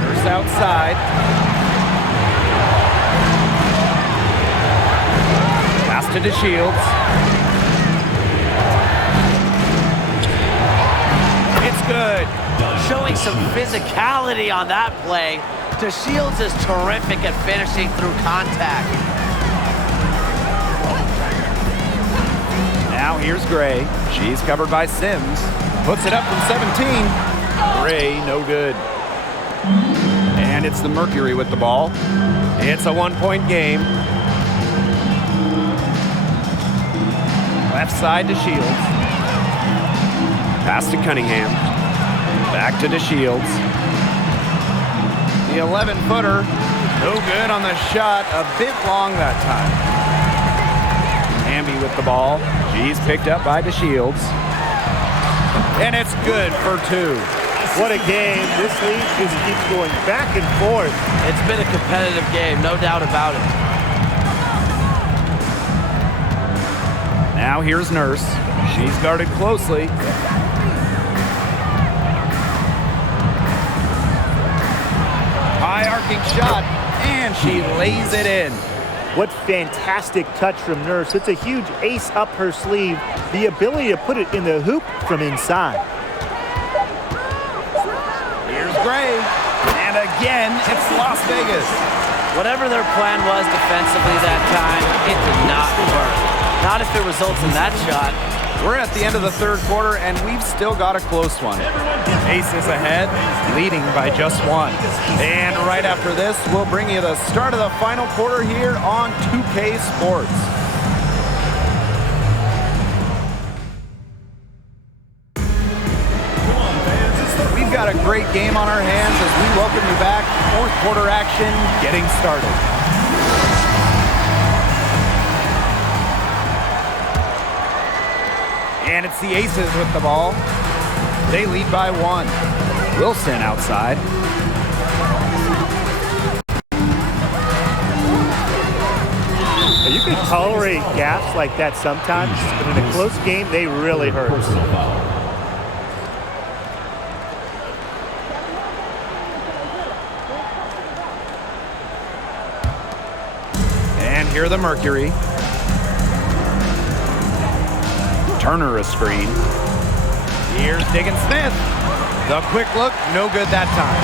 Nurse outside. Pass to DeShields. It's good. Showing some physicality on that play. DeShields is terrific at finishing through contact. Now here's Gray. She's covered by Sims. Puts it up from 17. Gray, no good. And it's the Mercury with the ball. It's a 1-point game. Left side to Shields. Pass to Cunningham. Back to DeShields. The 11-footer, no good on the shot, a bit long that time. Hamby with the ball. She's picked up by DeShields. And it's good for 2. What a game. This lead just keeps going back and forth. It's been a competitive game, no doubt about it. Now here's Nurse. She's guarded closely. High arcing shot, and she lays it in. What fantastic touch from Nurse. It's a huge ace up her sleeve. The ability to put it in the hoop from inside. Here's Gray, and again, it's Las Vegas. Whatever their plan was defensively that time, it did not work. Not if it results in that shot. We're at the end of the third quarter, and we've still got a close one. Aces ahead, leading by just 1. And right after this, we'll bring you the start of the final quarter here on 2K Sports. We've got a great game on our hands as we welcome you back. Fourth quarter action getting started. And it's the Aces with the ball. They lead by 1. Wilson outside. You can tolerate gaps like that sometimes, but in a close game, they really hurt. And here the Mercury. Turner a screen. Here's Diggin Smith. The quick look, no good that time.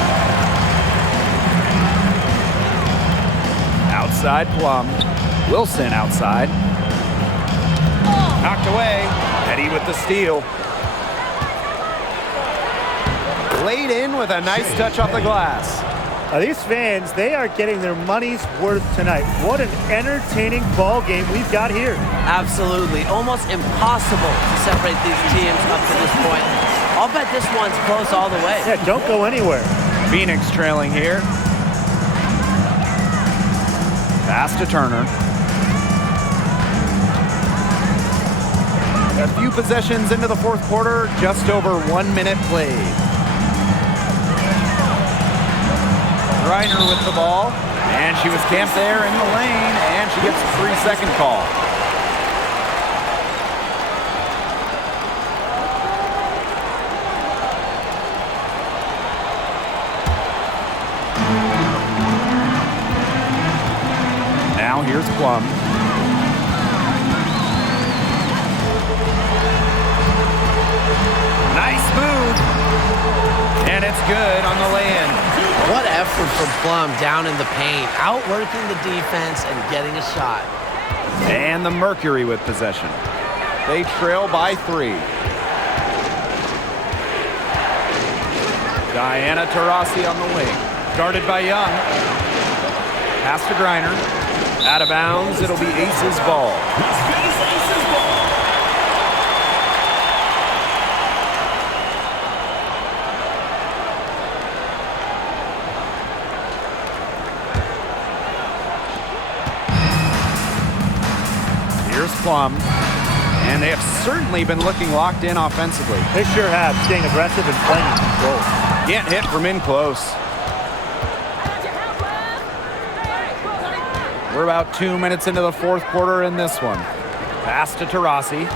Outside Plum. Wilson outside. Knocked away. Eddie with the steal. Laid in with a nice touch off the glass. These fans, they are getting their money's worth tonight. What an entertaining ball game we've got here. Absolutely. Almost impossible to separate these teams up to this point. I'll bet this one's close all the way. Yeah, don't go anywhere. Phoenix trailing here. Pass to Turner. A few possessions into the fourth quarter, just over 1 minute played. Reiner with the ball, and she was camped there in the lane, and she gets a 3-second call. Now here's Plum. Nice move, and it's good on the lay-in. What effort from Plum down in the paint, outworking the defense and getting a shot. And the Mercury with possession. They trail by 3. Diana Taurasi on the wing. Guarded by Young. Pass to Griner. Out of bounds, it'll be Aces ball. Here's Plum, and they have certainly been looking locked in offensively. They sure have, staying aggressive and playing in control. Can't hit from in close. We're about 2 minutes into the fourth quarter in this one. Pass to Taurasi.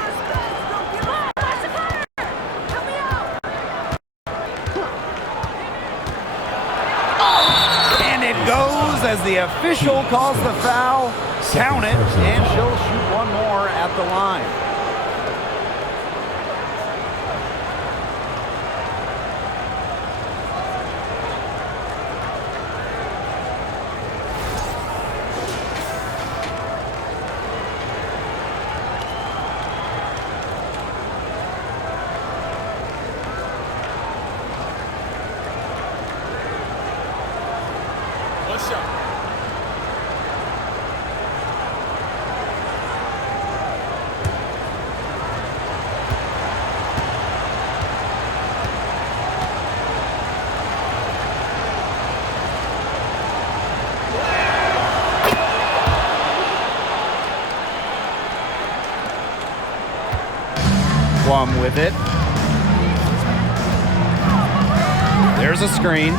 And it goes as the official calls the foul. Count it, and she'll shoot one more at the line. One shot. Plum with it. There's a screen.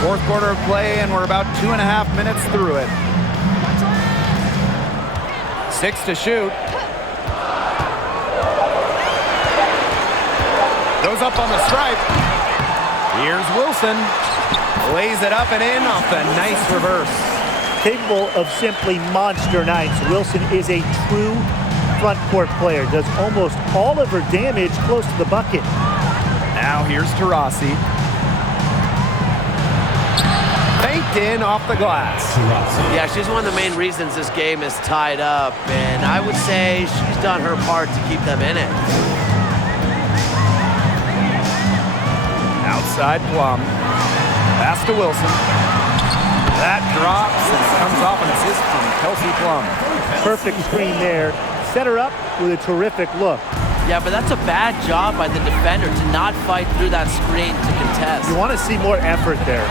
Fourth quarter of play, and we're about 2.5 minutes through it. 6 to shoot. Goes up on the stripe. Here's Wilson. Lays it up and in off the nice reverse. Capable of simply monster nights, Wilson is a true front court player. Does almost all of her damage close to the bucket. Now here's Taurasi. Faked in off the glass. Yeah, she's one of the main reasons this game is tied up, and I would say she's done her part to keep them in it. Outside Plum. Pass to Wilson. That drops, and it comes off an assist from Kelsey Plum. Perfect screen there. Set her up with a terrific look. Yeah, but that's a bad job by the defender to not fight through that screen to contest. You want to see more effort there.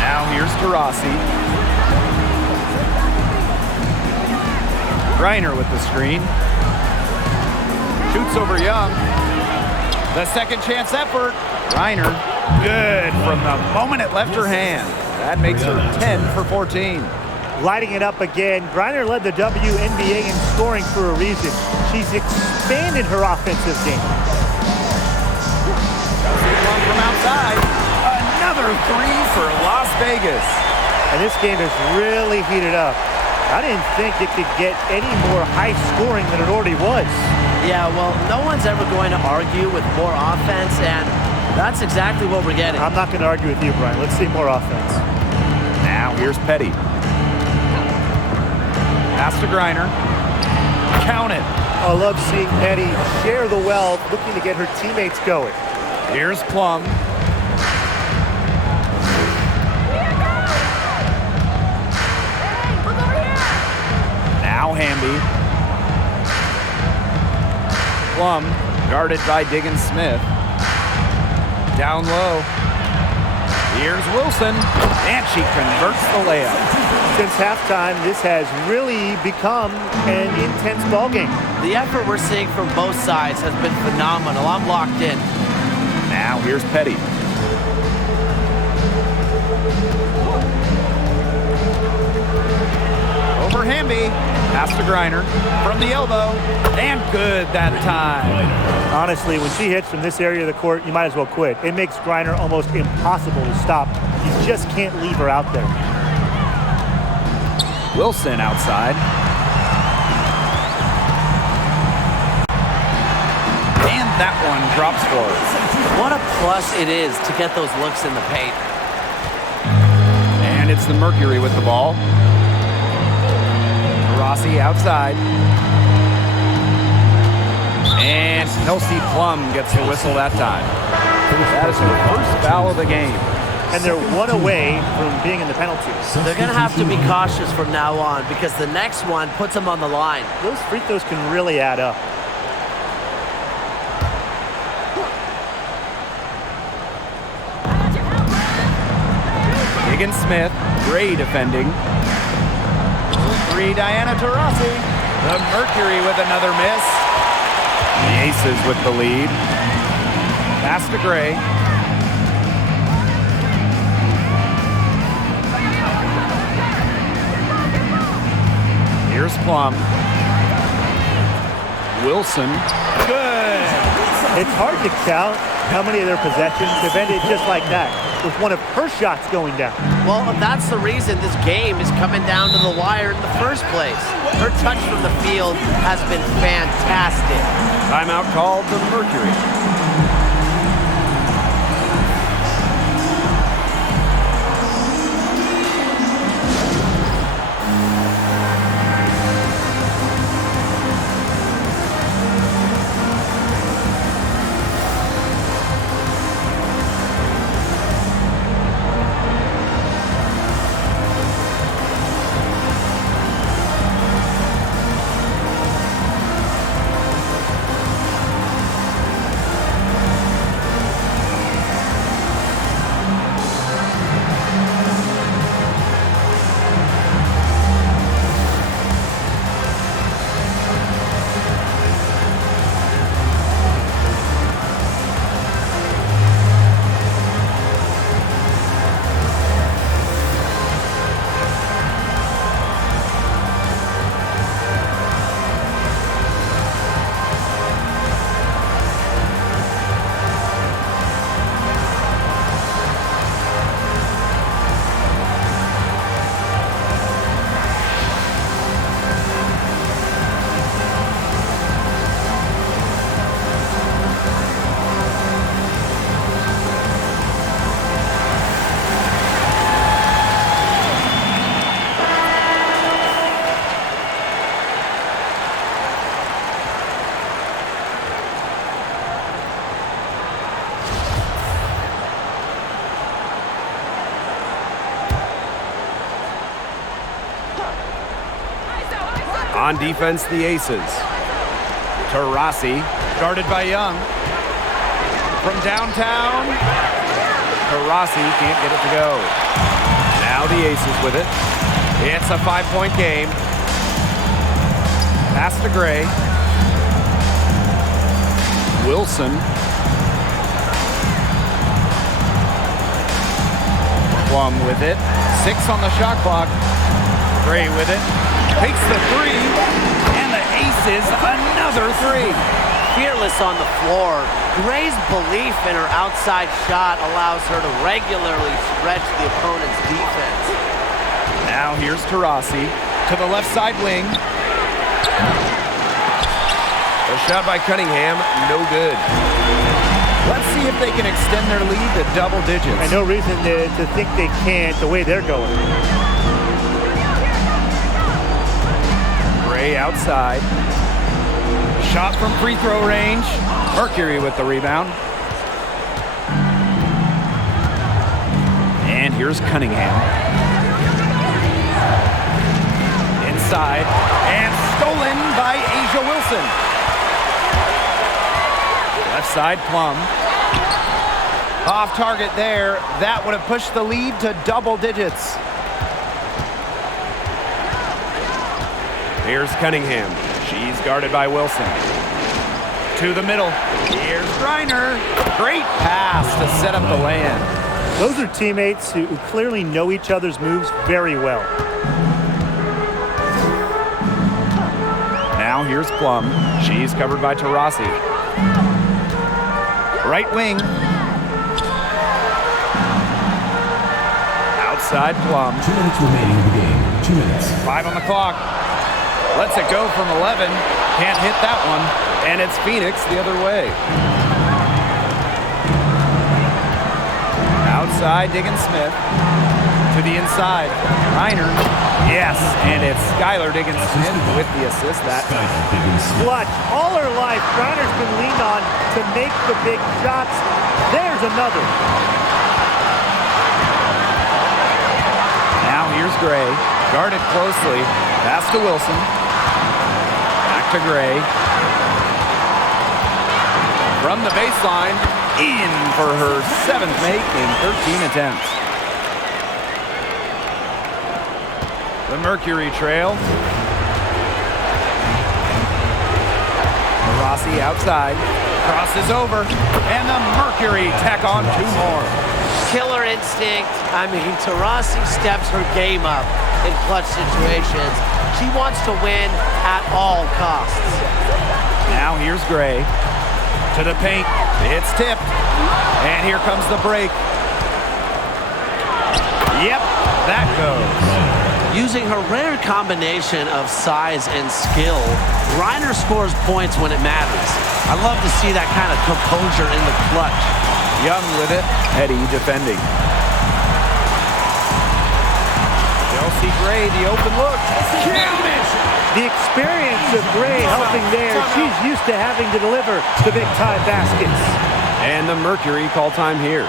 Now here's Taurasi. Griner with the screen. Shoots over Young. The second chance effort. Griner, good from the moment it left her hand. That makes her 10 for 14. Lighting it up again. Griner led the WNBA in scoring for a reason. She's expanded her offensive game. From outside. Another three for Las Vegas. And this game has really heated up. I didn't think it could get any more high scoring than it already was. Yeah, well, no one's ever going to argue with more offense, and that's exactly what we're getting. I'm not going to argue with you, Brian. Let's see more offense. Now here's Petty. Pass to Griner. Count it. I love seeing Petty share the wealth, looking to get her teammates going. Here's Plum. Now Hamby. Plum guarded by Diggins Smith. Down low. Here's Wilson, and she converts the layup. Since halftime, this has really become an intense ballgame. The effort we're seeing from both sides has been phenomenal. I'm locked in. Now here's Petty. Over Hamby. Pass to Griner from the elbow, and good that time. Honestly, when she hits from this area of the court, you might as well quit. It makes Griner almost impossible to stop. You just can't leave her out there. Wilson outside. And that one drops for her. What a plus it is to get those looks in the paint. And it's the Mercury with the ball. Rossi outside. And Kelsey Plum gets the whistle that time. That is her first foul of the game. And they're one away from being in the penalty. They're going to have to be cautious from now on because the next one puts them on the line. Those free throws can really add up. Diggins Smith, great defending. Three, Diana Taurasi. The Mercury with another miss. The Aces with the lead. Pass to Gray. Here's Plum. Wilson. Good. It's hard to count how many of their possessions have ended just like that, with one of her shots going down. Well, that's the reason this game is coming down to the wire in the first place. Her touch from the field has been fantastic. Timeout called the Mercury. On defense, the Aces. Taurasi. Guarded by Young. From downtown. Taurasi can't get it to go. Now the Aces with it. It's a 5-point game. Pass to Gray. Wilson. Plum with it. 6 on the shot clock. Gray with it. Takes the 3. And the Aces another 3. Fearless on the floor. Gray's belief in her outside shot allows her to regularly stretch the opponent's defense. Now here's Taurasi to the left side wing. A shot by Cunningham, no good. Let's see if they can extend their lead to double digits. And no reason to think they can't the way they're going. Gray outside. Shot from free throw range. Mercury with the rebound. And here's Cunningham. Inside. And stolen by Asia Wilson. Left side, Plum. Off target there. That would have pushed the lead to double digits. Here's Cunningham. She's guarded by Wilson. To the middle. Here's Reiner. Great pass to set up the lay-in. Those are teammates who clearly know each other's moves very well. Now here's Plum. She's covered by Taurasi. Right wing. Outside Plum. 2 minutes remaining in the game. 2 minutes. 5 on the clock. Lets it go from 11. Can't hit that one. And it's Phoenix the other way. Outside Diggins-Smith. To the inside. Reiner. Yes, and it's Skylar Diggins-Smith with the assist that time. Clutch. All her life, Reiner's been leaned on to make the big shots. There's another. Now here's Gray. Guarded closely. Pass to Wilson. Back to Gray. From the baseline, in for her 7th make in 13 attempts. The Mercury trail. Rossi outside. Crosses over. And the Mercury tack on 2 more. Killer instinct. I mean, Taurasi steps her game up in clutch situations. She wants to win at all costs. Now here's Gray to the paint. It's tipped. And here comes the break. Yep, that goes. Using her rare combination of size and skill, Reiner scores points when it matters. I love to see that kind of composure in the clutch. Young with it. Petty defending. Chelsea Gray, the open look. Count it! The experience of Gray helping there. She's used to having to deliver the big-time baskets. And the Mercury call time here.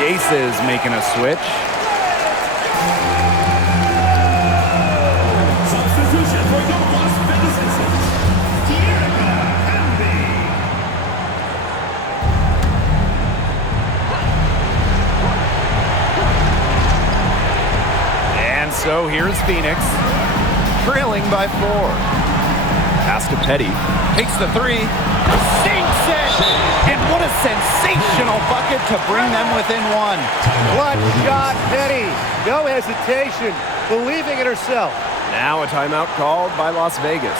Aces making a switch. Substitution for your Las Vegas Aces. And so here's Phoenix, trailing by 4. Pass to Petty, takes the 3, sinks it! And what a sensational bucket to bring them within 1. One shot, Petty. No hesitation, believing in herself. Now a timeout called by Las Vegas.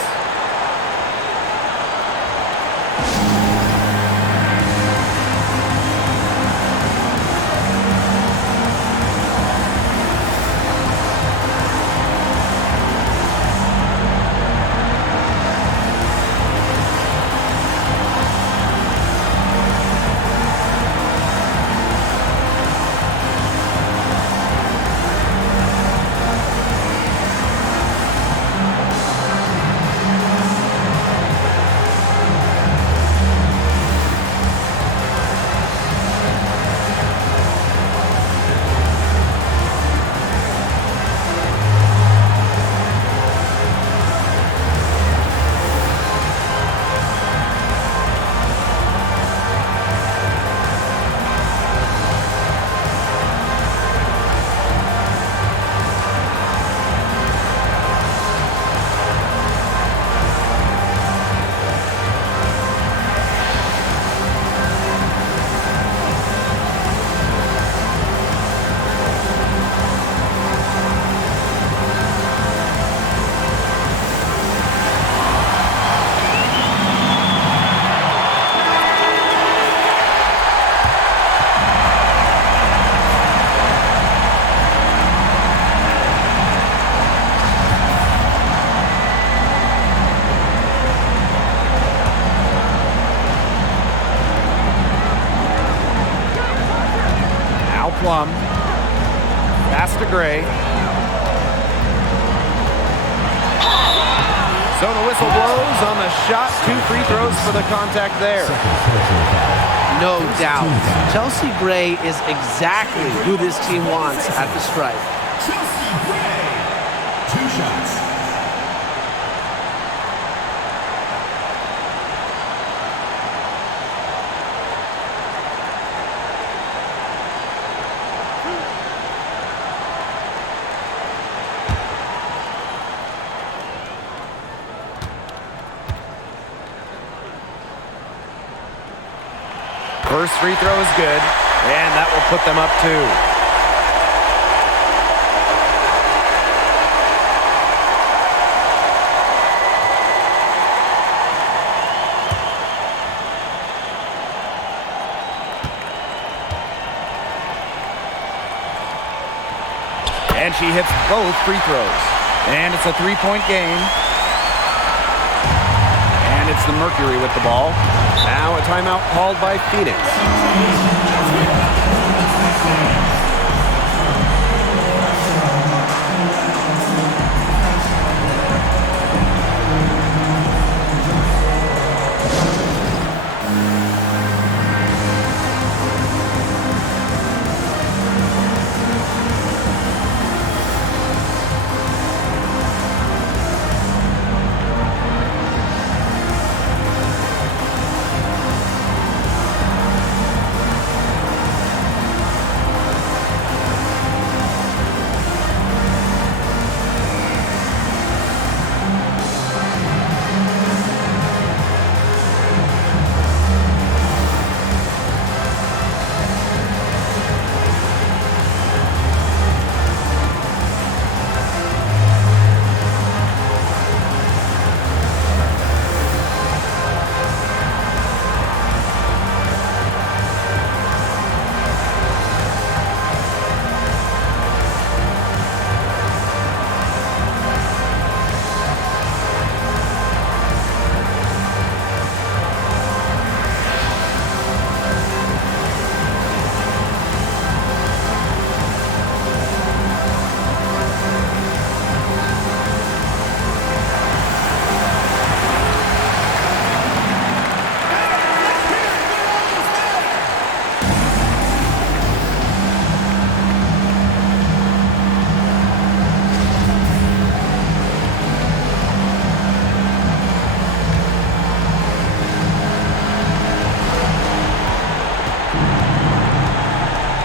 Plum. Pass to Gray. So the whistle blows on the shot. 2 free throws for the contact there. No doubt. Chelsea Gray is exactly who this team wants at the stripe. Chelsea Gray. 2 shots. First free throw is good. And that will put them up 2. And she hits both free throws. And it's a 3-point game. And it's the Mercury with the ball. Now a timeout called by Phoenix.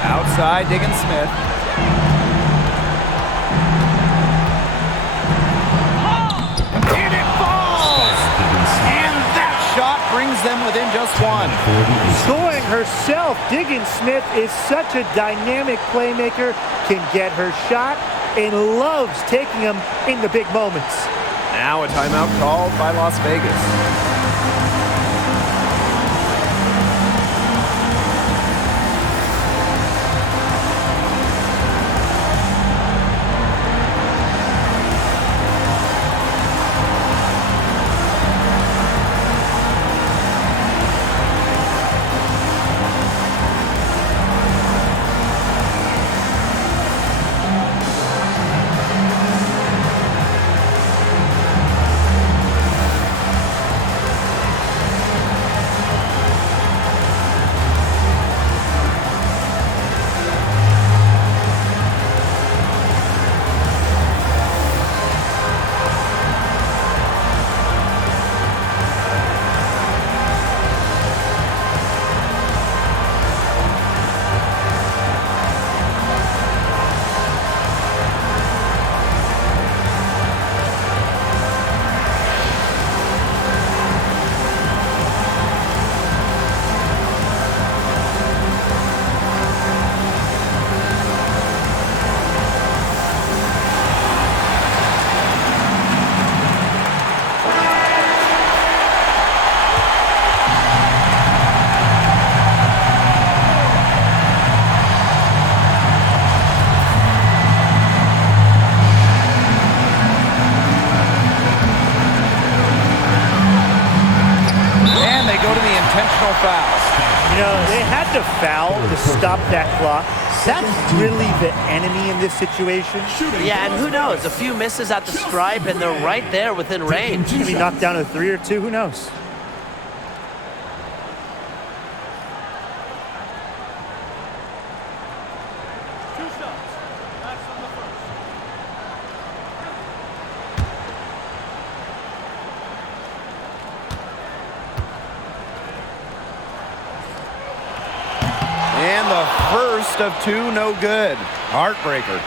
Outside, Diggin Smith. And it falls! And that shot brings them within just 1. Scoring herself, Diggin Smith is such a dynamic playmaker, can get her shot, and loves taking them in the big moments. Now a timeout called by Las Vegas. Intentional fouls. You know, they had to foul to stop that clock. That's really the enemy in this situation. Yeah, and who knows? A few misses at the stripe, and they're right there within range. Maybe knock down a 3 or 2, who knows? And the first of 2, no good. Heartbreaker.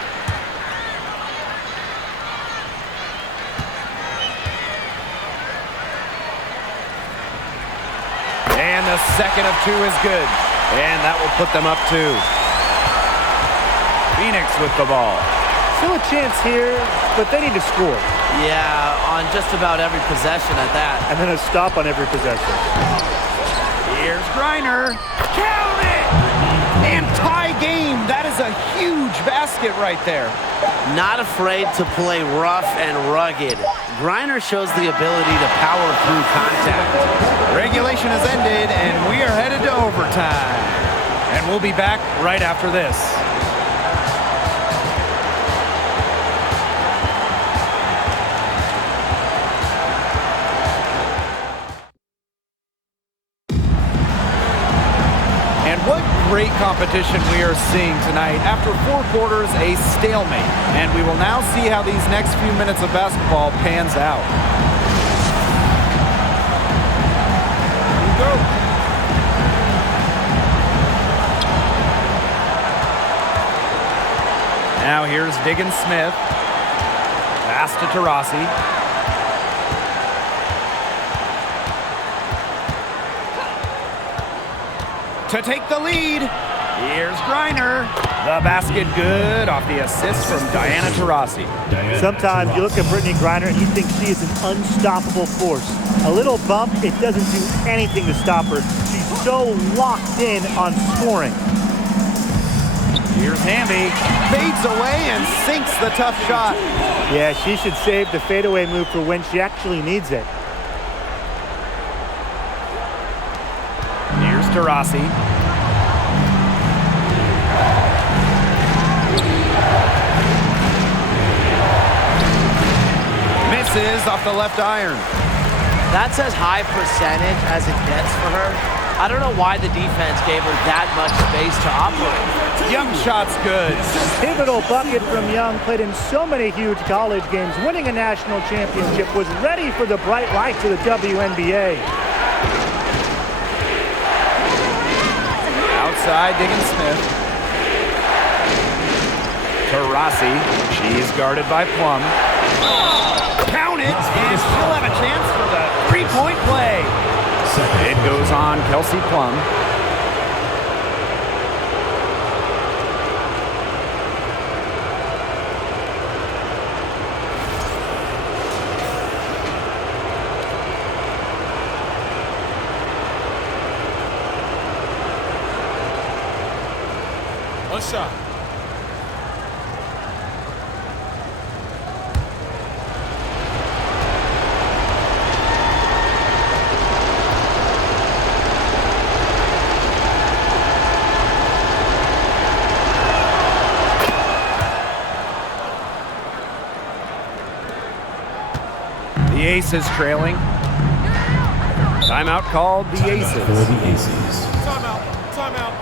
And the second of 2 is good. And that will put them up 2. Phoenix with the ball. Still a chance here, but they need to score. Yeah, on just about every possession at that. And then a stop on every possession. Here's Griner. Count it! And tie game. That is a huge basket right there. Not afraid to play rough and rugged. Griner shows the ability to power through contact. Regulation has ended, and we are headed to overtime. And we'll be back right after this. What great competition we are seeing tonight. After 4 quarters, a stalemate. And we will now see how these next few minutes of basketball pans out. Here we go. Now here's Diggins Smith. Pass to Taurasi. To take the lead, here's Griner. The basket good off the assist from Diana Taurasi. Sometimes you look at Brittany Griner and you think she is an unstoppable force. A little bump, it doesn't do anything to stop her. She's so locked in on scoring. Here's Hamby. Fades away and sinks the tough shot. Yeah, she should save the fadeaway move for when she actually needs it. Here's Taurasi. Misses off the left iron. That's as high percentage as it gets for her. I don't know why the defense gave her that much space to operate. Young shot's good. Pivotal bucket from Young, played in so many huge college games, winning a national championship, was ready for the bright lights of the WNBA. Outside, Diggins Smith. Taurasi, she's guarded by Plum. Count it, and she'll have a chance for the three-point play. It goes on Kelsey Plum. One shot. The Aces trailing. Timeout called the Aces. Timeout. Timeout.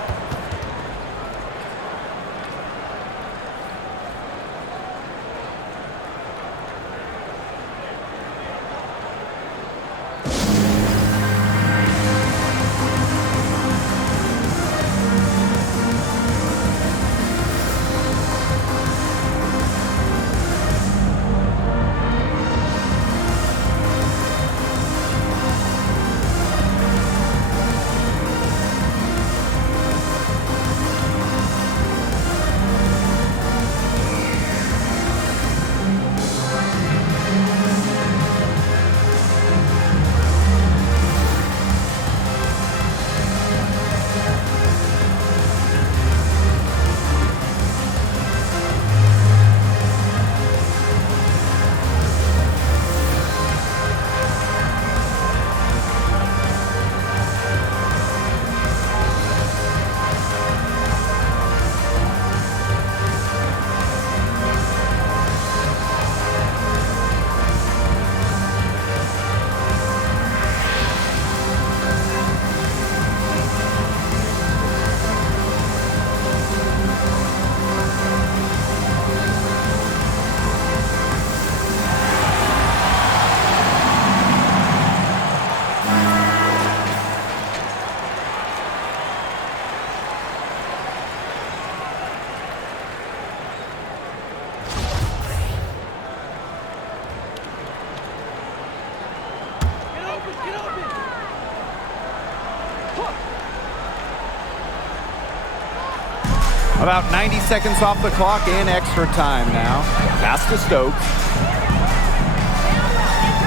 About 90 seconds off the clock in extra time now. Pass to Stokes.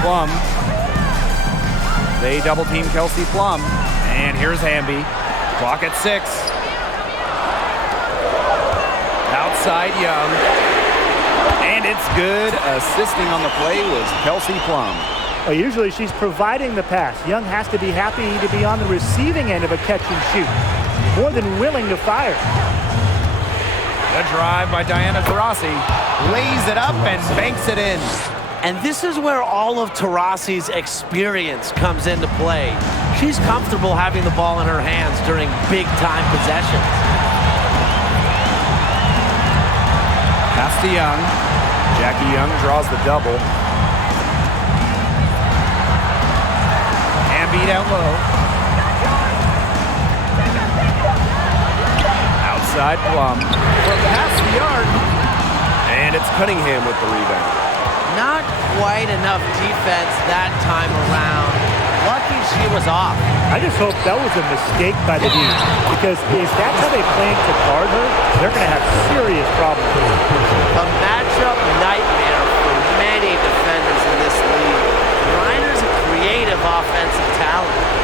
Plum. They double team Kelsey Plum. And here's Hamby. Clock at 6. Outside Young. And it's good. Assisting on the play was Kelsey Plum. Well, usually she's providing the pass. Young has to be happy to be on the receiving end of a catch and shoot. More than willing to fire. The drive by Diana Taurasi. Lays it up and banks it in. And this is where all of Taurasi's experience comes into play. She's comfortable having the ball in her hands during big-time possessions. Pass to Young. Jackie Young draws the double. Hamby down low. Outside Plum. From past the yard. And it's Cunningham with the rebound. Not quite enough defense that time around. Lucky she was off. I just hope that was a mistake by the D, because if that's how they plan to guard her, they're going to have serious problems. A matchup nightmare for many defenders in this league. Reiner's a creative offensive talent.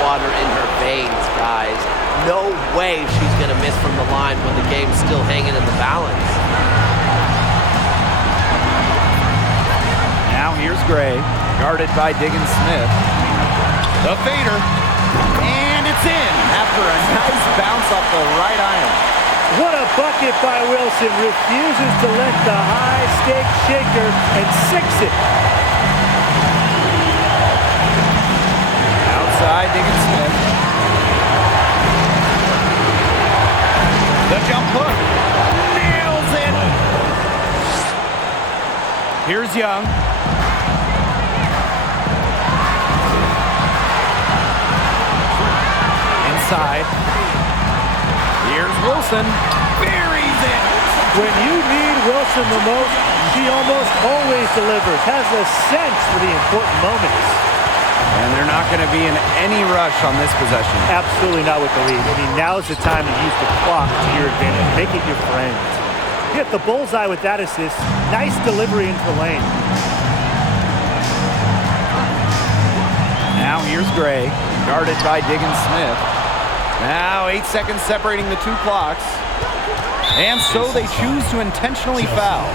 Water in her veins, guys. No way she's going to miss from the line when the game's still hanging in the balance. Now here's Gray, guarded by Diggins Smith. The fader, and it's in after a nice bounce off the right iron. What a bucket by Wilson. Refuses to let the high-stake shaker and sinks it. Outside Diggins Smith. The jump hook. Nails it. Here's Young. Inside. Here's Wilson. Buries it. When you need Wilson the most, she almost always delivers. Has a sense for the important moments. And they're not going to be in any rush on this possession. Absolutely not with the lead. I mean, now's the time to use the clock to your advantage. Make it your friend. Hit the bullseye with that assist. Nice delivery into the lane. Now here's Gray, guarded by Diggins Smith. Now 8 seconds separating the two clocks. And so they choose to intentionally foul.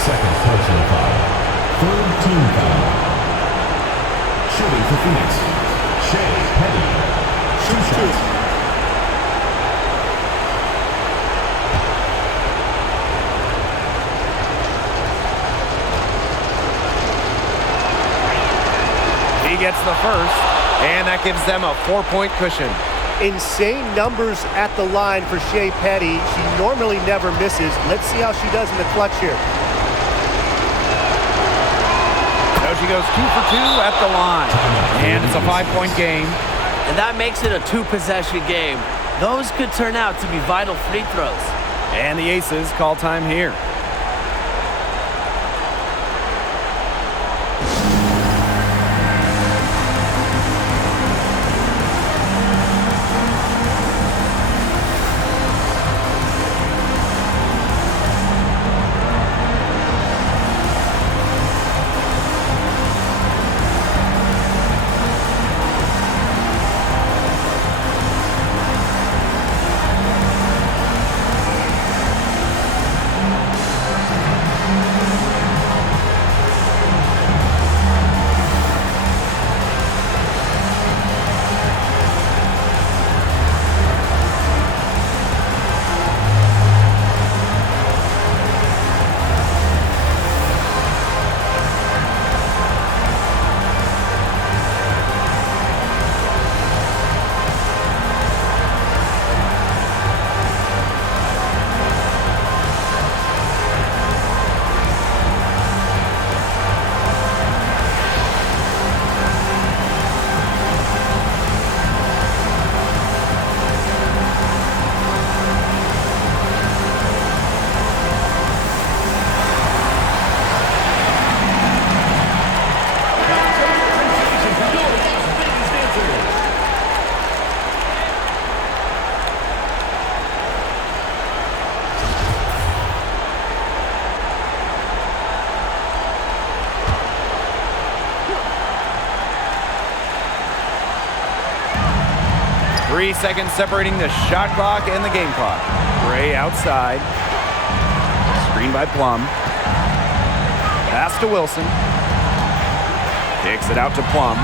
Second personal foul. Third team foul. Shooting for Phoenix, Shea Petty. Shoot. He gets the first, and that gives them a 4-point cushion. Insane numbers at the line for Shea Petty. She normally never misses. Let's see how she does in the clutch here. She goes 2 for 2 at the line, and it's a 5-point game. And that makes it a 2-possession game. Those could turn out to be vital free throws. And the Aces call time here. 3 seconds separating the shot clock and the game clock. Gray outside. Screen by Plum. Pass to Wilson. Kicks it out to Plum.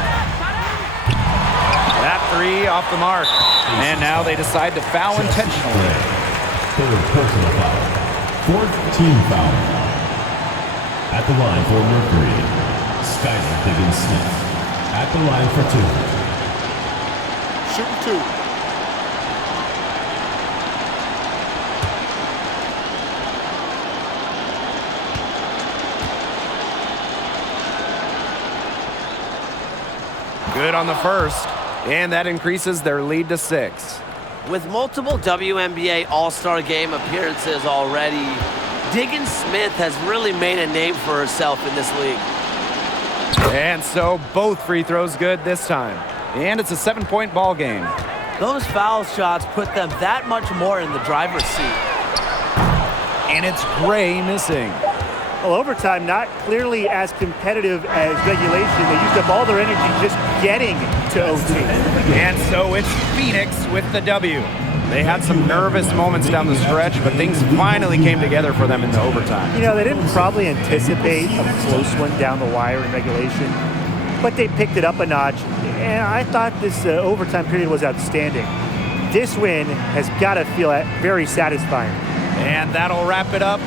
That 3 off the mark. And now they decide to foul intentionally. Third personal foul. Fourth team foul. At the line for Mercury, Skylar Diggins-Smith. At the line for 2. Shooting 2. Good on the first, and that increases their lead to 6. With multiple WNBA All-Star Game appearances already, Diggins-Smith has really made a name for herself in this league. And so both free throws good this time. And it's a 7-point ball game. Those foul shots put them that much more in the driver's seat. And it's Gray missing. Well, overtime not clearly as competitive as regulation. They used up all their energy just getting to OT. And so it's Phoenix with the W. They had some nervous moments down the stretch, but things finally came together for them in the overtime. You know, they didn't probably anticipate a close one down the wire in regulation, but they picked it up a notch, and I thought this overtime period was outstanding. This win has got to feel very satisfying. And that'll wrap it up